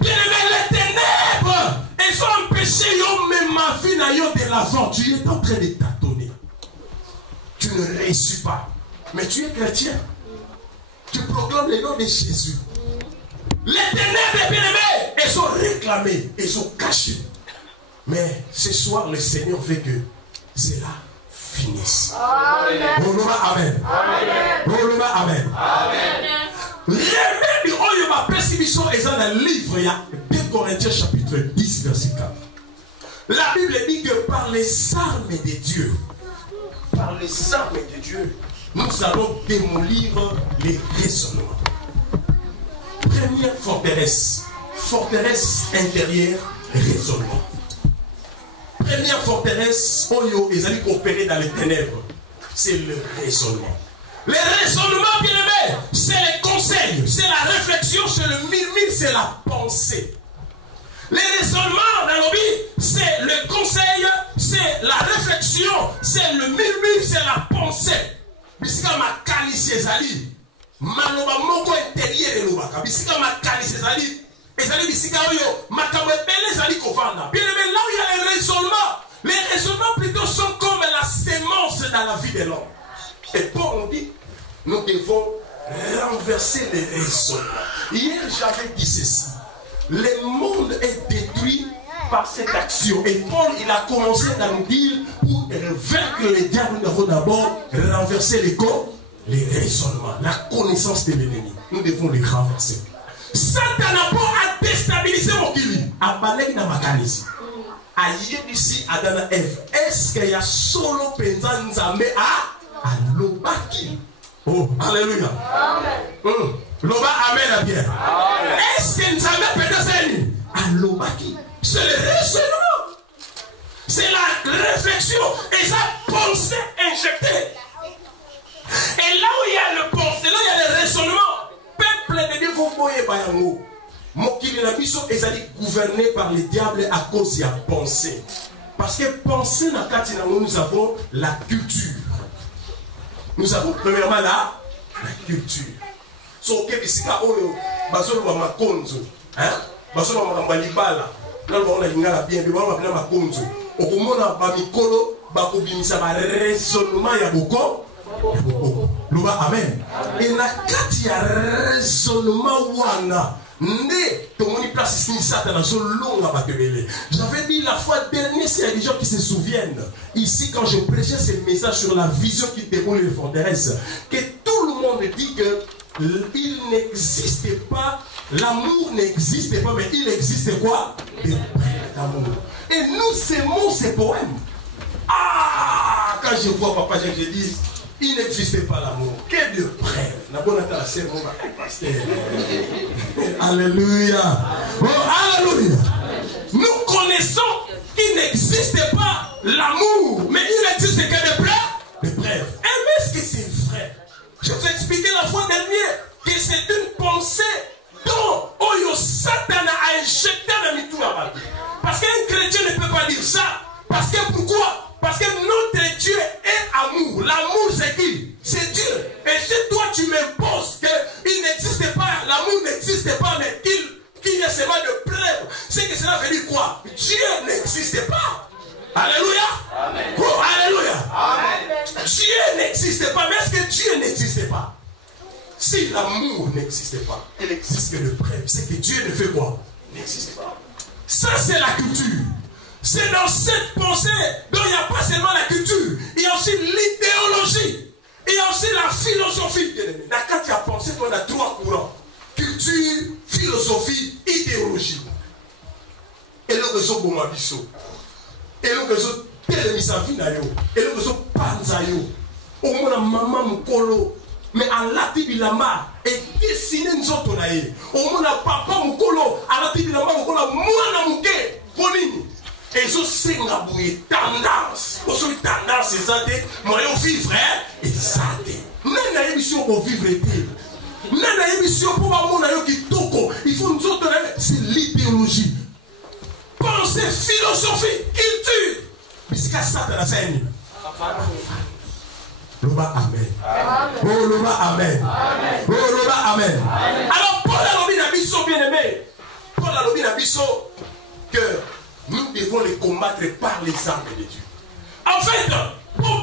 Bien aimé, les ténèbres, elles ont empêché yo même ma vie na yo de l'avant. Tu es en train de tâtonner. Tu ne réussis pas. Mais tu es chrétien. Tu proclames le nom de Jésus. Les ténèbres, bien aimés, elles sont réclamées, elles sont cachées. Mais ce soir, le Seigneur veut que cela finisse. Amen. Amen. Amen. Remède, oh, il m'a perçu, dans le livre, il y a 2 Corinthiens chapitre 10, verset 4. La Bible dit que par les armes de Dieu, nous allons démolir les raisonnements. Première forteresse intérieure, raisonnement. Première forteresse, Oyo, ils allaient coopérer dans les ténèbres. C'est le raisonnement. Le raisonnement, bien aimé, c'est les conseils, c'est la réflexion, c'est le murmure, c'est la pensée. Le raisonnement dans la vie, c'est le conseil, c'est la réflexion, c'est le murmure, c'est la pensée. Bisika makanisi ezali, maloba moko intérieur elobaka. Bisika makanisi ezali. Ezali bisika oyo makambo ebele ezali kovanda. Bien aimé, là où il y a les raisonnements plutôt sont comme la sémence dans la vie de l'homme. Et Paul nous dit, nous devons renverser les raisonnements. Hier j'avais dit ceci, le monde est détruit par cette action. Et Paul il a commencé à nous dire, pour vaincre les diables, nous devons d'abord renverser les les raisonnements, la connaissance de l'ennemi. Nous devons les renverser. Satan n'a pas à déstabiliser mon kili. A balek na makanisi. A yebisi Adana Eve. Est-ce qu'il y a solo penza nzambe à lobaki? Oh, alléluia. Amen. Loba amen à bien. Est-ce que nzambe peut-être à lobaki? C'est le raisonnement. C'est la réflexion et sa pensée injectée. Et là où il y a le pensée, là où il y a le raisonnement, peuple de Dieu, vous voyez, bayango. Mokili na biso ezali gouverné par le diable à cause de la pensée. Parce que penser na kati na nous avons la culture. Nous avons premièrement la culture. So ke bisika oyo bazolo ba makonzo, hein? Bazolo ba malibala. Là on a lingala bien, on va prendre makonzo. Okomona ba mikolo ba kobimisa ba raisonnement ya boko. Loba amen. Et na kati ya raisonnement wana né tomoni place ici Satan so longa batebele. J'avais dit la fois dernière, s'il y a des gens qui se souviennent ici quand je prêchais ce message sur la vision qui déroule les forteresses, que tout le monde dit que il n'existe pas, l'amour n'existe pas, mais il existe quoi? L'amour. Et nous aimons ces poèmes. Ah, quand je vois papa Jacques, je dis il n'existe pas l'amour. Quel de preuve. La bonne attention, mon pasteur. Alléluia. Oh, alléluia. Nous connaissons qu'il n'existe pas l'amour, mais il n'existe que des preuves. Des preuves. Et est-ce que c'est vrai? Je vous ai expliqué la fois dernière que c'est une pensée dont Oyo Satan a injecté dans le Mitoua. Parce qu'un chrétien ne peut pas dire ça. Parce que pourquoi? Parce que notre Dieu est amour. L'amour c'est qui? C'est Dieu. Et si toi tu m'imposes qu'il n'existe pas, l'amour n'existe pas, mais qu'il y a seulement de preuves, c'est que cela veut dire quoi? Dieu n'existe pas. Alléluia. Amen. Oh, alléluia. Amen. Dieu n'existe pas. Mais est-ce que Dieu n'existe pas? Si l'amour n'existe pas, il existe que de preuves. C'est que Dieu ne fait quoi? N'existe pas. Ça c'est la culture. C'est dans cette pensée dont il n'y a pas seulement la culture, il y a aussi l'idéologie, il y a aussi la philosophie. Quand tu as pensé, tu as trois courants: culture, philosophie, idéologie. Et le réseau Bomabiso, et le réseau Télémisavi-nayo, et le réseau Panzayo, au moins maman Mukolo, mais en latibilamba, et dessiné nous autres naïe, au moins papa Mukolo, en latibilamba, Mukolo, moi Muke, Bonini. Et je sais que tendance. Aujourd'hui, tendance, c'est ça. Moi, je vivre, et ça. Nous avons une émission pour vivre. Nous avons une émission pour voir qui toko. Il faut nous autres, c'est l'idéologie. Pensée, philosophie, culture. Mais c'est ça, dans la scène. Loba amen. Oh, loba amen. Oh, loba amen. Alors, Paul a l'objet d'abisso, bien aimé. Paul a l'objet d'abisso que nous devons les combattre par les armes de Dieu. En fait, pour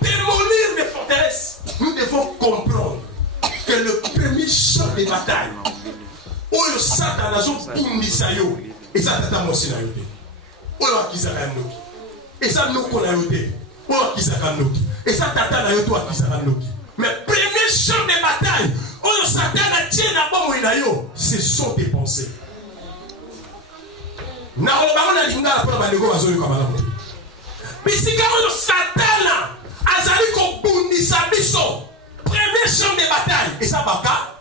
démolir les forteresses, nous devons comprendre que le premier champ de bataille, où le Satan a bundisayo, et ça tata mosinayote, où le akizakanoki, et ça nous konayote, où akizakanoki, et ça tata nayoto akizakanoki. Mais premier champ de bataille, où le Satan a tient la bombe inayo, ce sont tes pensées. Na robana lingala pour bandeko bazoli kwa malamu. Bisika mo Satana azali ko bundisa biso. Premier champ de bataille et ça baka.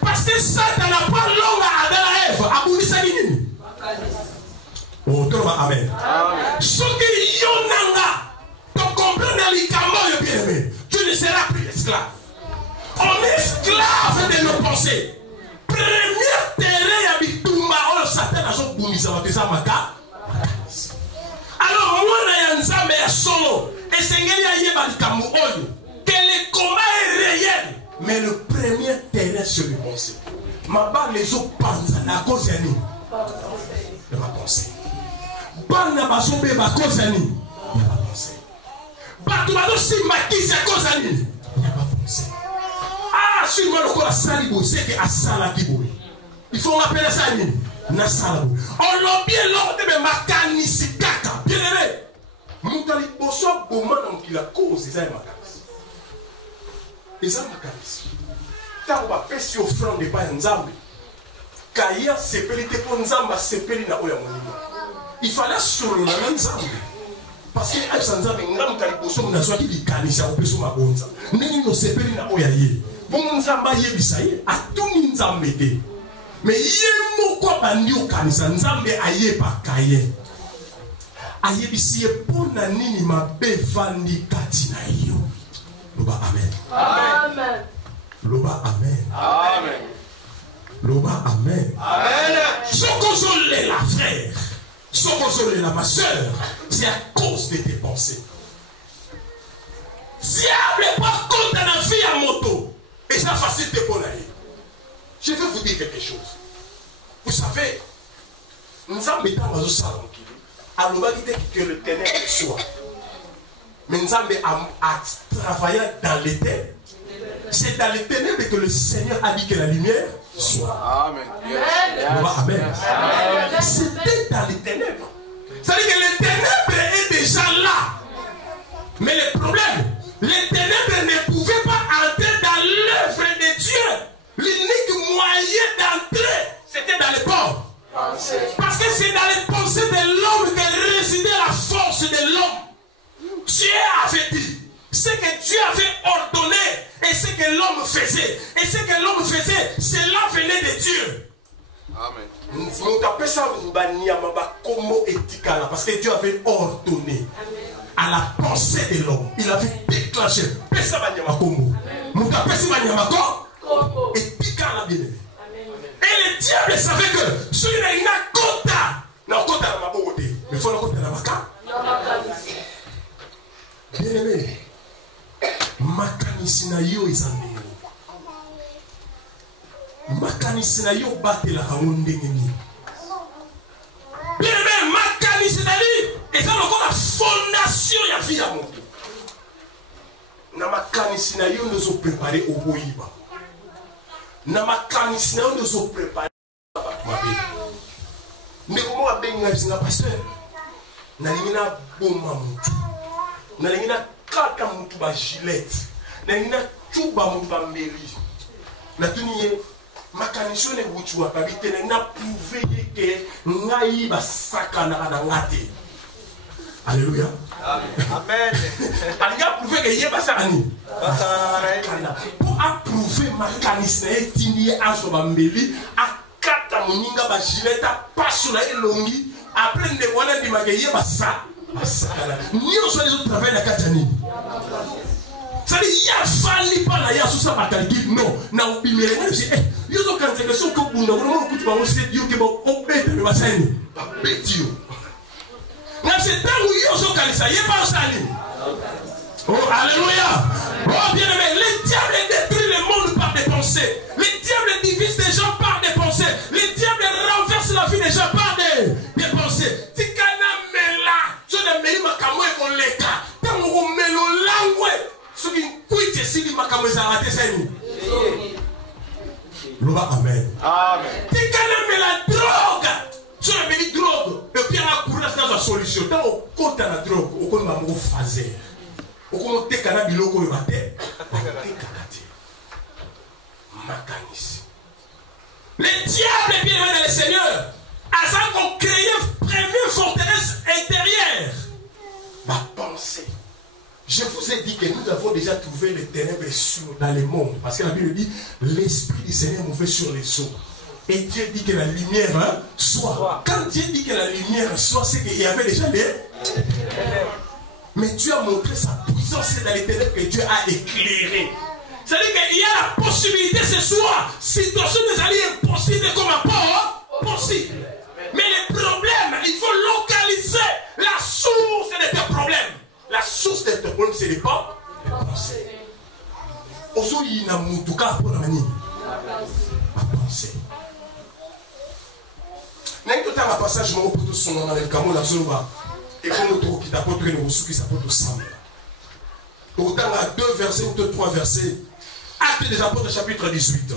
Parce que Satan n'a pas longa Adam et Ève abundisa nini? Oh toi amen. Ce qui yonanga to comprendre likambo yo bien aimé. Tu ne seras plus esclave. On est esclave de nos pensées. Premier terrain ya bitumba oyo Satan azobundisa bateza maka. Alors moi na ya nzambe ya solo esengeli ayeba likambo oyo que le combat est réel, mais le premier terrain sur les pensées. Ma balle les autres panza na cause ya nini? De ma pensée. Bana basobe ba cause ya nini? De ma pensée. Bato bato simbakisi ya cause ya nini? De ma pensée. Ah, si moi le salibo, c'est que à Salakibo. Il faut m'appeler ça nini? Na salabo. On l'a bien l'ordre de makani sikaka. Bien aimé. Moutali boso bomana mukila cause ça makasi. Et ça m'a caressé. Tant qu'on va faire si offrande de pas Nzambe. Kaya sepelite pour Nzamba sepeli na oya monima. Il fallait solo na Nzambe. Parce que Aïssa Nzambe ngam kaliboso mnazwa ki kanisa opeso mabonza. Nini no sepeli na oya ye. Bon Nzamba yebisa ye atuni Nzambe te. Mais yemo kwa bandio kanisa Nzambe ayeba kaye. Ayebisi ye pona nini mabe vandi kati na yo. Loba amen. Amen. Loba amen. Amen. Loba amen. Amen. Sokozole la frère. Sokozole la ma soeur. C'est à cause de tes pensées. Diable par contre dans la vie à moto. Et ça facilite pour aller. Je vais vous dire quelque chose. Vous savez, nous avons mis dans le salon à l'obalité que le ténèbre soit. Mais nous avons travaillé dans les ténèbres. C'est dans les ténèbres que le Seigneur a dit que la lumière soit. Amen. Amen. Amen. C'était dans les ténèbres. C'est-à-dire que les ténèbres est déjà là. Mais le problème, les ténèbres ne pouvaient pas entrer dans l'œuvre de Dieu. L'unique moyen d'entrer, c'était dans les pommes. Parce que c'est dans les pensées de l'homme que résidait la force de l'homme. Dieu avait dit. Ce que Dieu avait ordonné et ce que l'homme faisait. Et ce que l'homme faisait, cela venait de Dieu. Amen. Parce que Dieu avait ordonné à la pensée de l'homme. Il avait déclenché. Et le diable savait que celui-là, il a quota. Non, quota n'a pas voté. Mais il faut le quota n'a pas. Bien aimé. Makanisi na yo ezandenge. Makanisi na yo batela ndenge ni. Bien aimé, makanisi na li eza lokola fondation ya vie ya moto. Na makanisi na yo ndozo préparer oboyiba. Na makanisi na yo ndozo préparer mabe. Ndeko mo abenga bisinga pasteur. Na lingina bomba mutu. Na lingina kaka mutu ba gilet. Na lingina tuba mutu ba mbeli. Na tuniye makanisho ne wuchu wa kabite na prouver que ngai ba sakana na ngate. Alléluia. Amen. Aliga prouver que yeba sakani. Pour approuver makanisme etini aso ba mbeli akata muninga ba gilet pasula elongi après ne wana di magaye ba sa. Ni on soit les autres travail la katani. Ça dit ya fali pas la ya sous ma calcul non na obimere na je yo zo kan teke so ko bunda ko mo kutu ba o se yo ke bo obete me basani ba beti yo na c'est temps où yo zo kan ça y est pas sali. Oh alléluia. Oh bien aimé, le diable détruit le monde par des pensées. Le diable divise des gens par des pensées. Le diable renverse la vie des gens par des pensées. Tikana mela je ne me ma kamo e ko leka tango ko melo langwe. Ce qui couille si les macamois arrêtés c'est nous. Loba amen. Amen. Tu connais la drogue. Tu as mis drogue. Et puis on a couru dans la solution. Tant on compte la drogue, on compte ma mot fazer. On compte te kana biloko le matin. Makanis. Le diable bien aimé dans le Seigneur. À ça qu'on crée première forteresse intérieure. Ma pensée. Je vous ai dit que nous avons déjà trouvé les ténèbres dans le monde. Parce que la Bible dit, l'Esprit du Seigneur nous fait sur les eaux. Et Dieu dit que la lumière soit. Quand Dieu dit que la lumière soit, c'est qu'il y avait déjà des ténèbres. Mais Dieu a montré sa puissance dans les ténèbres que Dieu a éclairées. C'est-à-dire qu'il y a la possibilité ce soir. Situation des alliés impossible comme un port possible. Mais le problème, il faut localiser la source de tes problèmes. La source de tes problèmes, c'est les pensées. Aujourd'hui, il y a un cas pour la pensée. N'est-ce pas un passage pour tout son nom dans le Cameroun, la Zoloba, et comme nous trouvons qui t'apporte une ressource qui s'apporte au sang. Autant à 2 versets ou 3 versets. Actes des Apôtres, chapitre 18.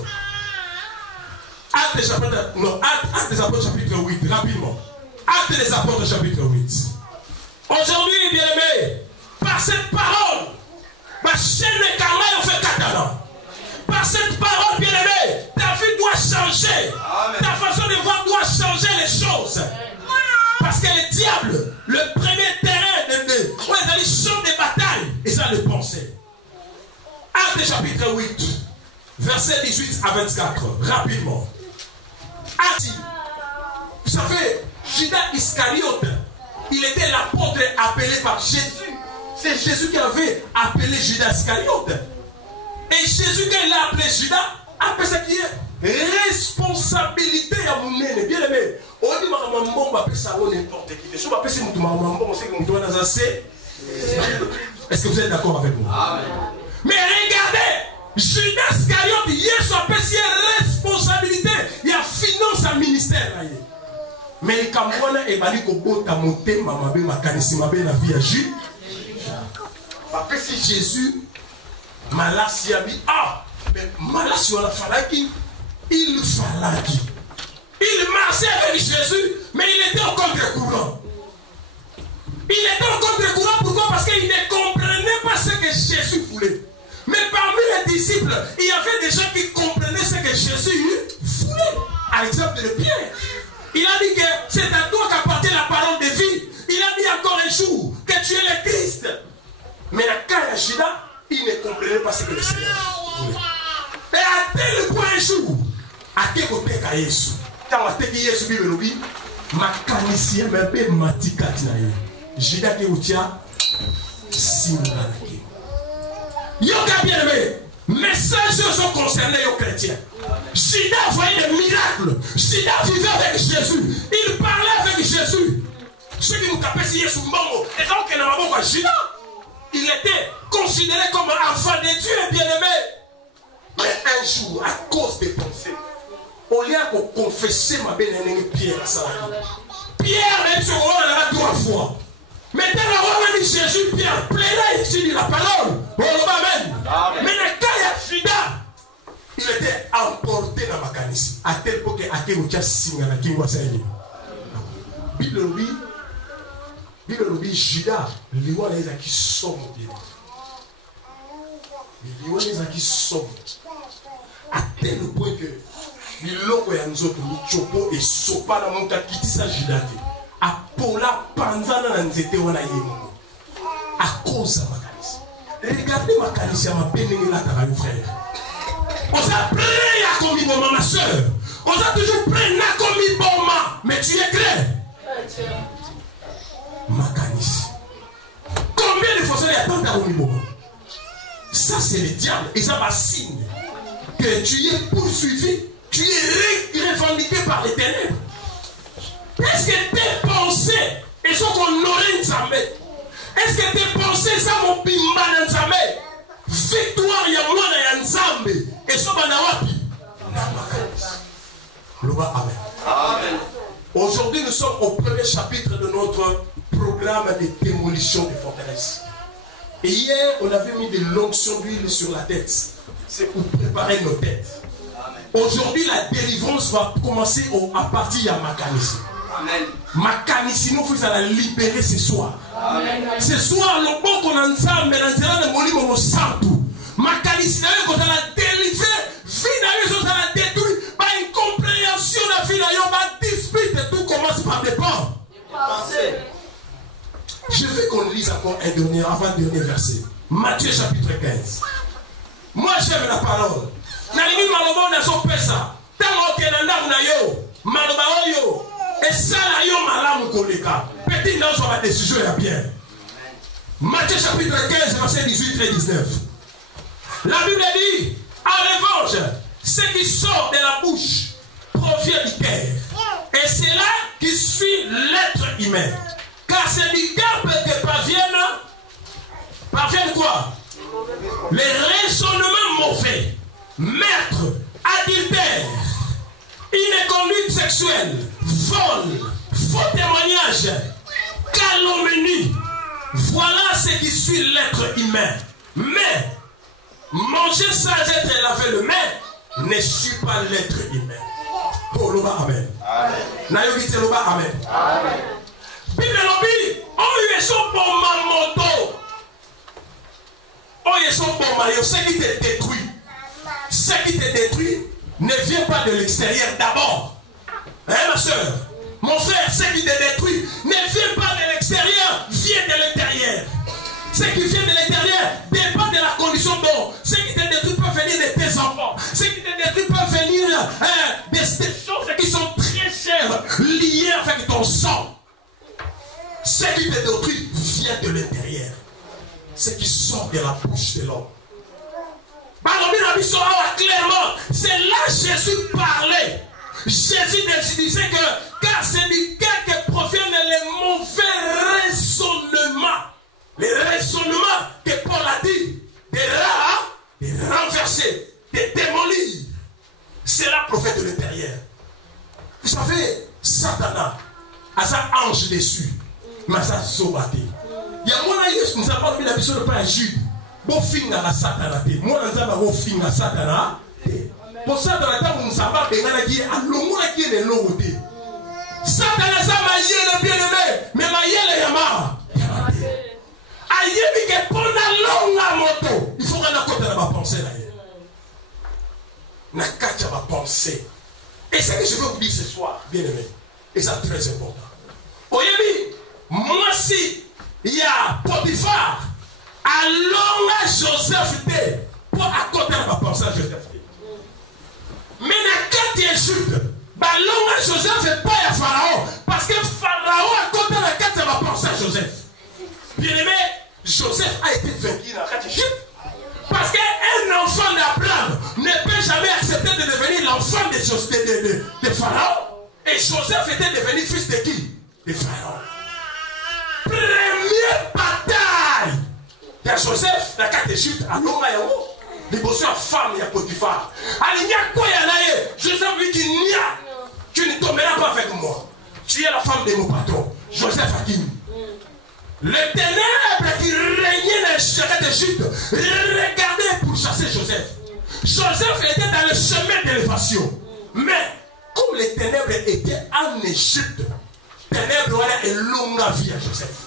Actes des Apôtres, chapitre 8, rapidement. Actes des Apôtres, chapitre 8. Aujourd'hui, bien-aimés, par cette parole, ma chaîne de karma, on fait katana. changer les choses. Parce que le diable, le premier terrain de champ de bataille, et ça le pensait. Acte chapitre 8, verset 18 à 24, rapidement. Acte, vous savez, Judas Iscariote, il était l'apôtre appelé par Jésus. C'est Jésus qui avait appelé Judas Iscariote. Et Jésus, quand il a appelé Judas, après ça qui est responsabilité à mon nez, bien aimé. On dit maman va ça n'importe qui. Si on va passer mon maman, on sait que mon doigt dans un C. Est-ce que vous êtes d'accord avec moi? Amen. Mais regardez, Judas Iscariote, il y a son responsabilité, il y a finance à ministère. Mais il Kamwana et Bali Kobota monté, maman be makanisi mabe la vie à Judas. Après si Jésus, Malasi a dit ah, mais Malasi on a falaki, il falaki. Il marchait avec Jésus, mais il était au contre-courant. Il était au contre-courant, pourquoi? Parce qu'il ne comprenait pas ce que Jésus voulait. Mais parmi les disciples, il y avait des gens qui comprenaient ce que Jésus voulait. À l'exemple de Pierre. Il a dit que c'est à toi qu'appartient la parole de vie. Il a dit encore un jour que tu es le Christ. Mais la Kayashida, il ne comprenait pas ce que le Seigneur voulait. Et à tel point un jour, à quel côté Kayesu, quand on a dit Yesu Bibelobi, ma canicien m'a fait matikatinaye. Judas qui outia, singalaki. Yoka bien aimé, messagers sont concernés aux chrétiens. Judas voyait des miracles. Judas vivait avec Jésus. Il parlait avec Jésus. Ceux qui nous tapaient si Yesu Mbongo, et donc qu'il n'a pas Judas. Il était considéré comme un enfant de Dieu bien-aimé. Mais un jour, à cause des pensées, au lieu de confesser ma belle-aimée Pierre, Pierre est sur la 3 fois. Mais dans la voix de Jésus, Pierre plaidait ici de la parole. Amen. Mais le cas de Judas, il était emporté dans ma canisse. À tel point qu'il a été signé à la Kingwasaï. Bible Judas, les lois les qui sont les lois les qui sont à tel point que les lois nous autres nous chopo et sopa dans mon cas qui dit ça Judas à Paula pendant dans nzete wana yemo à cause de ma canisse. Regardez ma canisse ma bénédiction là ta frère. On a pris à commis bon ma soeur. On a toujours pris à commis bon mais tu es clair. Makanis. Combien de fois il y a tant d'arômes? Ça c'est le diable et ça va signe que tu es poursuivi, tu es revendiqué par les ténèbres. Est-ce que tes pensées et ce qu'on aurait Nzambe? Est-ce que tes pensées ça mon bimba Nzambe? Victoire il y a moi dans Nzambe et ce banawapi? Amen. Amen. Aujourd'hui nous sommes au premier chapitre de notre programme de démolition des forteresses. Et hier, on avait mis de l'onction d'huile sur la tête. C'est pour préparer nos têtes. Aujourd'hui, la délivrance va commencer à partir de Makanissi. Makanissi, nous faisons la libérer ce soir. Amen. Ce soir, le bon qu'on a ensemble, maintenant, le molim au centre. Makanissi, quand on a délivré, finalement, on a détruit, par une compréhension de la vie, on va dispute, tout commence par des pans. Je veux qu'on lise encore un dernier, avant le dernier verset. Matthieu chapitre 15. Moi j'aime la parole. Nalimi malobo na so pesa. Tango kenanda na yo. Maloba oyo. Et ça la yo malamu koleka. Petit dans sur la décision ya bien. Matthieu chapitre 15 verset 18 et 19. La Bible dit, en revanche, ce qui sort de la bouche provient du cœur. Et c'est là qui suit l'être humain. Car c'est du cœur que parviennent quoi? Les raisonnements mauvais, meurtre, adultère, inconduite sexuelle, vol, faux témoignage, calomnie. Voilà ce qui suit l'être humain. Mais manger sans être lavé le main ne suit pas l'être humain. Oh, l'oba, amen. Nayobi, l'oba, amen. Amen. Bible lobi, on y est son bon mamoto. On y est son bon mario. Ce qui te détruit, ce qui te détruit ne vient pas de l'extérieur d'abord. Hein, ma soeur? Mon frère, ce qui te détruit ne vient pas de l'extérieur, vient de l'intérieur. Ce qui vient de l'intérieur dépend de la condition d'eau. Ce qui te détruit peut venir de tes enfants. Ce qui te détruit peut venir des choses qui sont très chères, liées avec ton sang. Ce qui te détruit vient de l'intérieur. Ce qui sort de la bouche de l'homme. Clairement, c'est là que Jésus parlait. Jésus disait que car c'est du cœur que proviennent les mauvais raisonnements. Les raisonnements que Paul a dit, de renverser, de démolir. C'est la prophète de l'intérieur. Vous savez, Satan a sa ange dessus, mais ça sobaté. Il y a moi qui nous avons mis la mission de Père Jude. Bon film à Satan. Moi, nous avons film à Satan. Pour ça, dans la table, nous savons que nous avons qui est le long. Satan a sa maillé le bien-aimé, mais maillé le yama. Aïe, que pour la longue moto, il faut qu'on ait côté de ma pensée. Na kacha ma pensée. Et c'est ce que je veux vous dire ce soir, bien-aimé. Et ça, très important. Oyebi, moi si il y a Potiphar, alors Joseph était pour à côté de ma pensée, Joseph. Mais dans 4 Égypte, Joseph n'est pas à Pharaon, parce que Pharaon a côté de la 4 de ma pensée, Joseph. Bien-aimé, Joseph a été vaincu dans 4 Égypte. Parce qu'un enfant d'Abraham ne peut jamais accepter de devenir l'enfant de Pharaon. Et Joseph était devenu fils de qui? De Pharaon. Première bataille de Joseph dans 4 Égypte à Longaïo. Dévotion à femme et à Potiphar. Aligna quoi yanaye? Joseph lui dit nia, tu ne tomberas pas avec moi. Tu es la femme de mon patron, Joseph Hakim. Les ténèbres qui régnaient dans le château d'Égypte regardaient pour chasser Joseph. Joseph était dans le chemin d'élévation. Mais comme les ténèbres étaient en Égypte, ténèbres et longue vie à Joseph.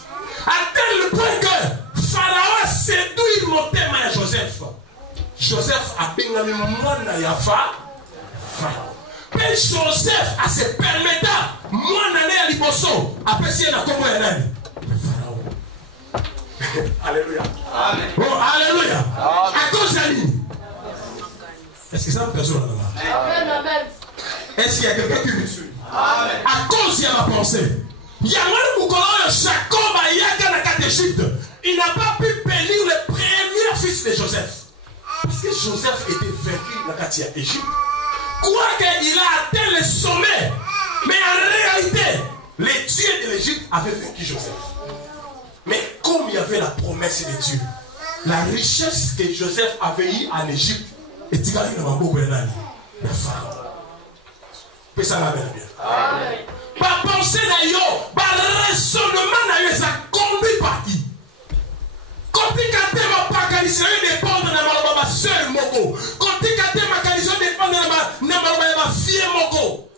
À tel point que Pharaon a séduit mon thème à Joseph. Joseph a bien mis mon yafa. Mais Joseph a se permettant mon année à l'Ibosso. Après si il a comment il a Alléluia. Amen. Oh, alléluia. Amen. À cause de lui. Est-ce que ça me perçoit là-bas? Amen. Est-ce qu'il y a quelqu'un qui me suit? Amen. À cause de ma pensée. Il y a un Moukolon, Jacob, Ayaka, la d'Égypte. Il n'a pas pu bénir le premier fils de Joseph. Parce que Joseph était vaincu dans la d'Égypte. Quoiqu'il a atteint le sommet. Mais en réalité, les dieux de l'Égypte avaient vaincu Joseph. Mais comme il y avait la promesse de Dieu, la richesse que Joseph avait eue en Égypte, et tu vas dire dans ma bouche, la femme. Que ça va bien. Amen. Par pensée d'ailleurs, par raisonnement d'ailleurs, ça conduit par qui? Quand tu as ma paganisation dépend de ma soeur Moko. Quand tu as ma paganisation dépend de ma fille Moko.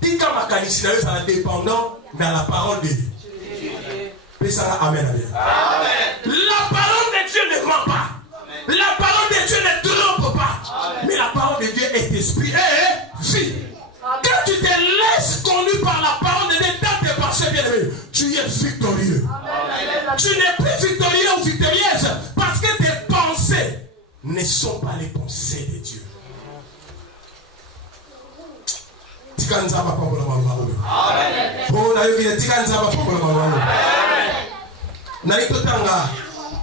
Tu as ma paganisation, ça dépend dans la parole de Dieu. Ça, amen, amen. Amen. La parole de Dieu ne ment pas. Amen. La parole de Dieu ne trompe pas. Amen. Mais la parole de Dieu est esprit et vie. Quand tu te laisses conduire par la parole de Dieu dans tes pensées bien-aimées, tu es victorieux. Amen. Tu n'es plus victorieux ou victorieuse parce que tes pensées ne sont pas les pensées de Dieu. Amen. Naïtotanga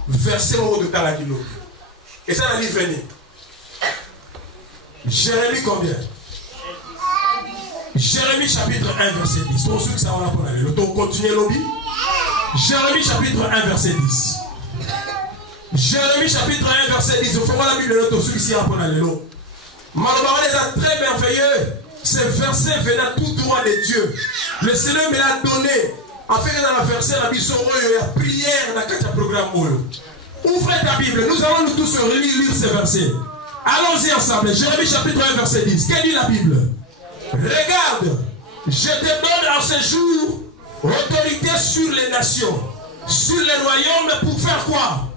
verset de Talagilo. Et ça n'a dit venir. Jérémie combien? Jérémie chapitre 1 verset 10. Pour ceux qui savent pour aller. Le tour continue lobby. Jérémie chapitre 1 verset 10. Jérémie chapitre 1 verset 10. Il faut voir la Bible de ceux qui savent pour aller. Malheureusement, est très merveilleux. Ce verset venant tout droit de Dieu. Le Seigneur me l'a donné. Afin que dans la verset, la Bible, il y a prière dans le programme. Ouvrez ta Bible. Nous allons nous tous lire ce verset. Allons-y ensemble. Jérémie chapitre 1 verset 10. Qu'est-ce dit la Bible? Regarde, je te donne en ce jour autorité sur les nations, sur les royaumes pour faire quoi?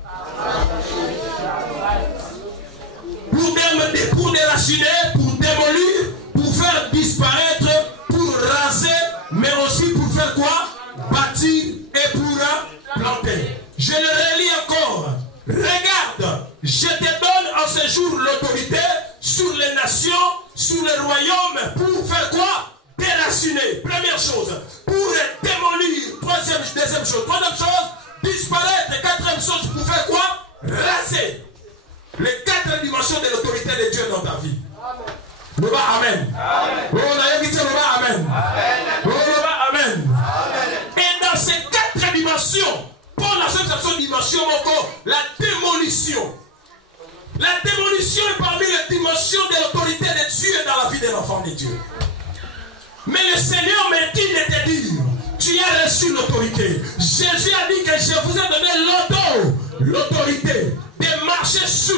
Pour déraciner, pour démolir, pour faire disparaître, pour raser raser, mais aussi pour faire quoi? Bâtir et pour planter. Je le relis encore. Regarde, je te donne en ce jour l'autorité sur les nations, sur les royaumes, pour faire quoi? Déraciner. Première chose, pour démolir. Deuxième chose, troisième chose, disparaître. Quatrième chose, pour faire quoi? Raser. Les 4 dimensions de l'autorité de Dieu dans ta vie. Amen. Amen. Amen. Et dans ces 4 dimensions, pour la seule dimension, la démolition. La démolition est parmi les dimensions de l'autorité de Dieu dans la vie de l'enfant de Dieu. Mais le Seigneur m'a dit de te dire, tu as reçu l'autorité. Jésus a dit que je vous ai donné l'autorité de marcher sur.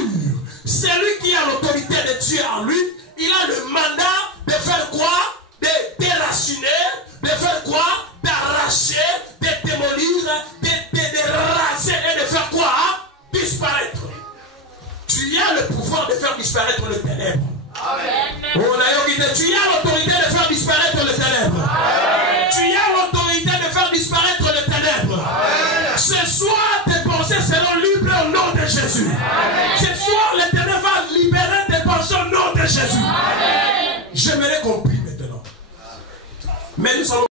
Celui qui a l'autorité de Dieu en lui, il a le mandat de faire quoi? De déraciner, de faire quoi? D'arracher, de démolir, de raser et de faire quoi? Disparaître. Tu as le pouvoir de faire disparaître le ténèbre. Amen. Tu as l'autorité de faire disparaître le ténèbre. Amen. Tu as l'autorité de faire disparaître le ténèbre. Amen. Ce soir, tes pensées seront libres au nom de Jésus. Amen. Ce soir, le ténèbre va libérer tes pensées au nom de Jésus. J'aimerais qu'on prie maintenant. Mais nous allons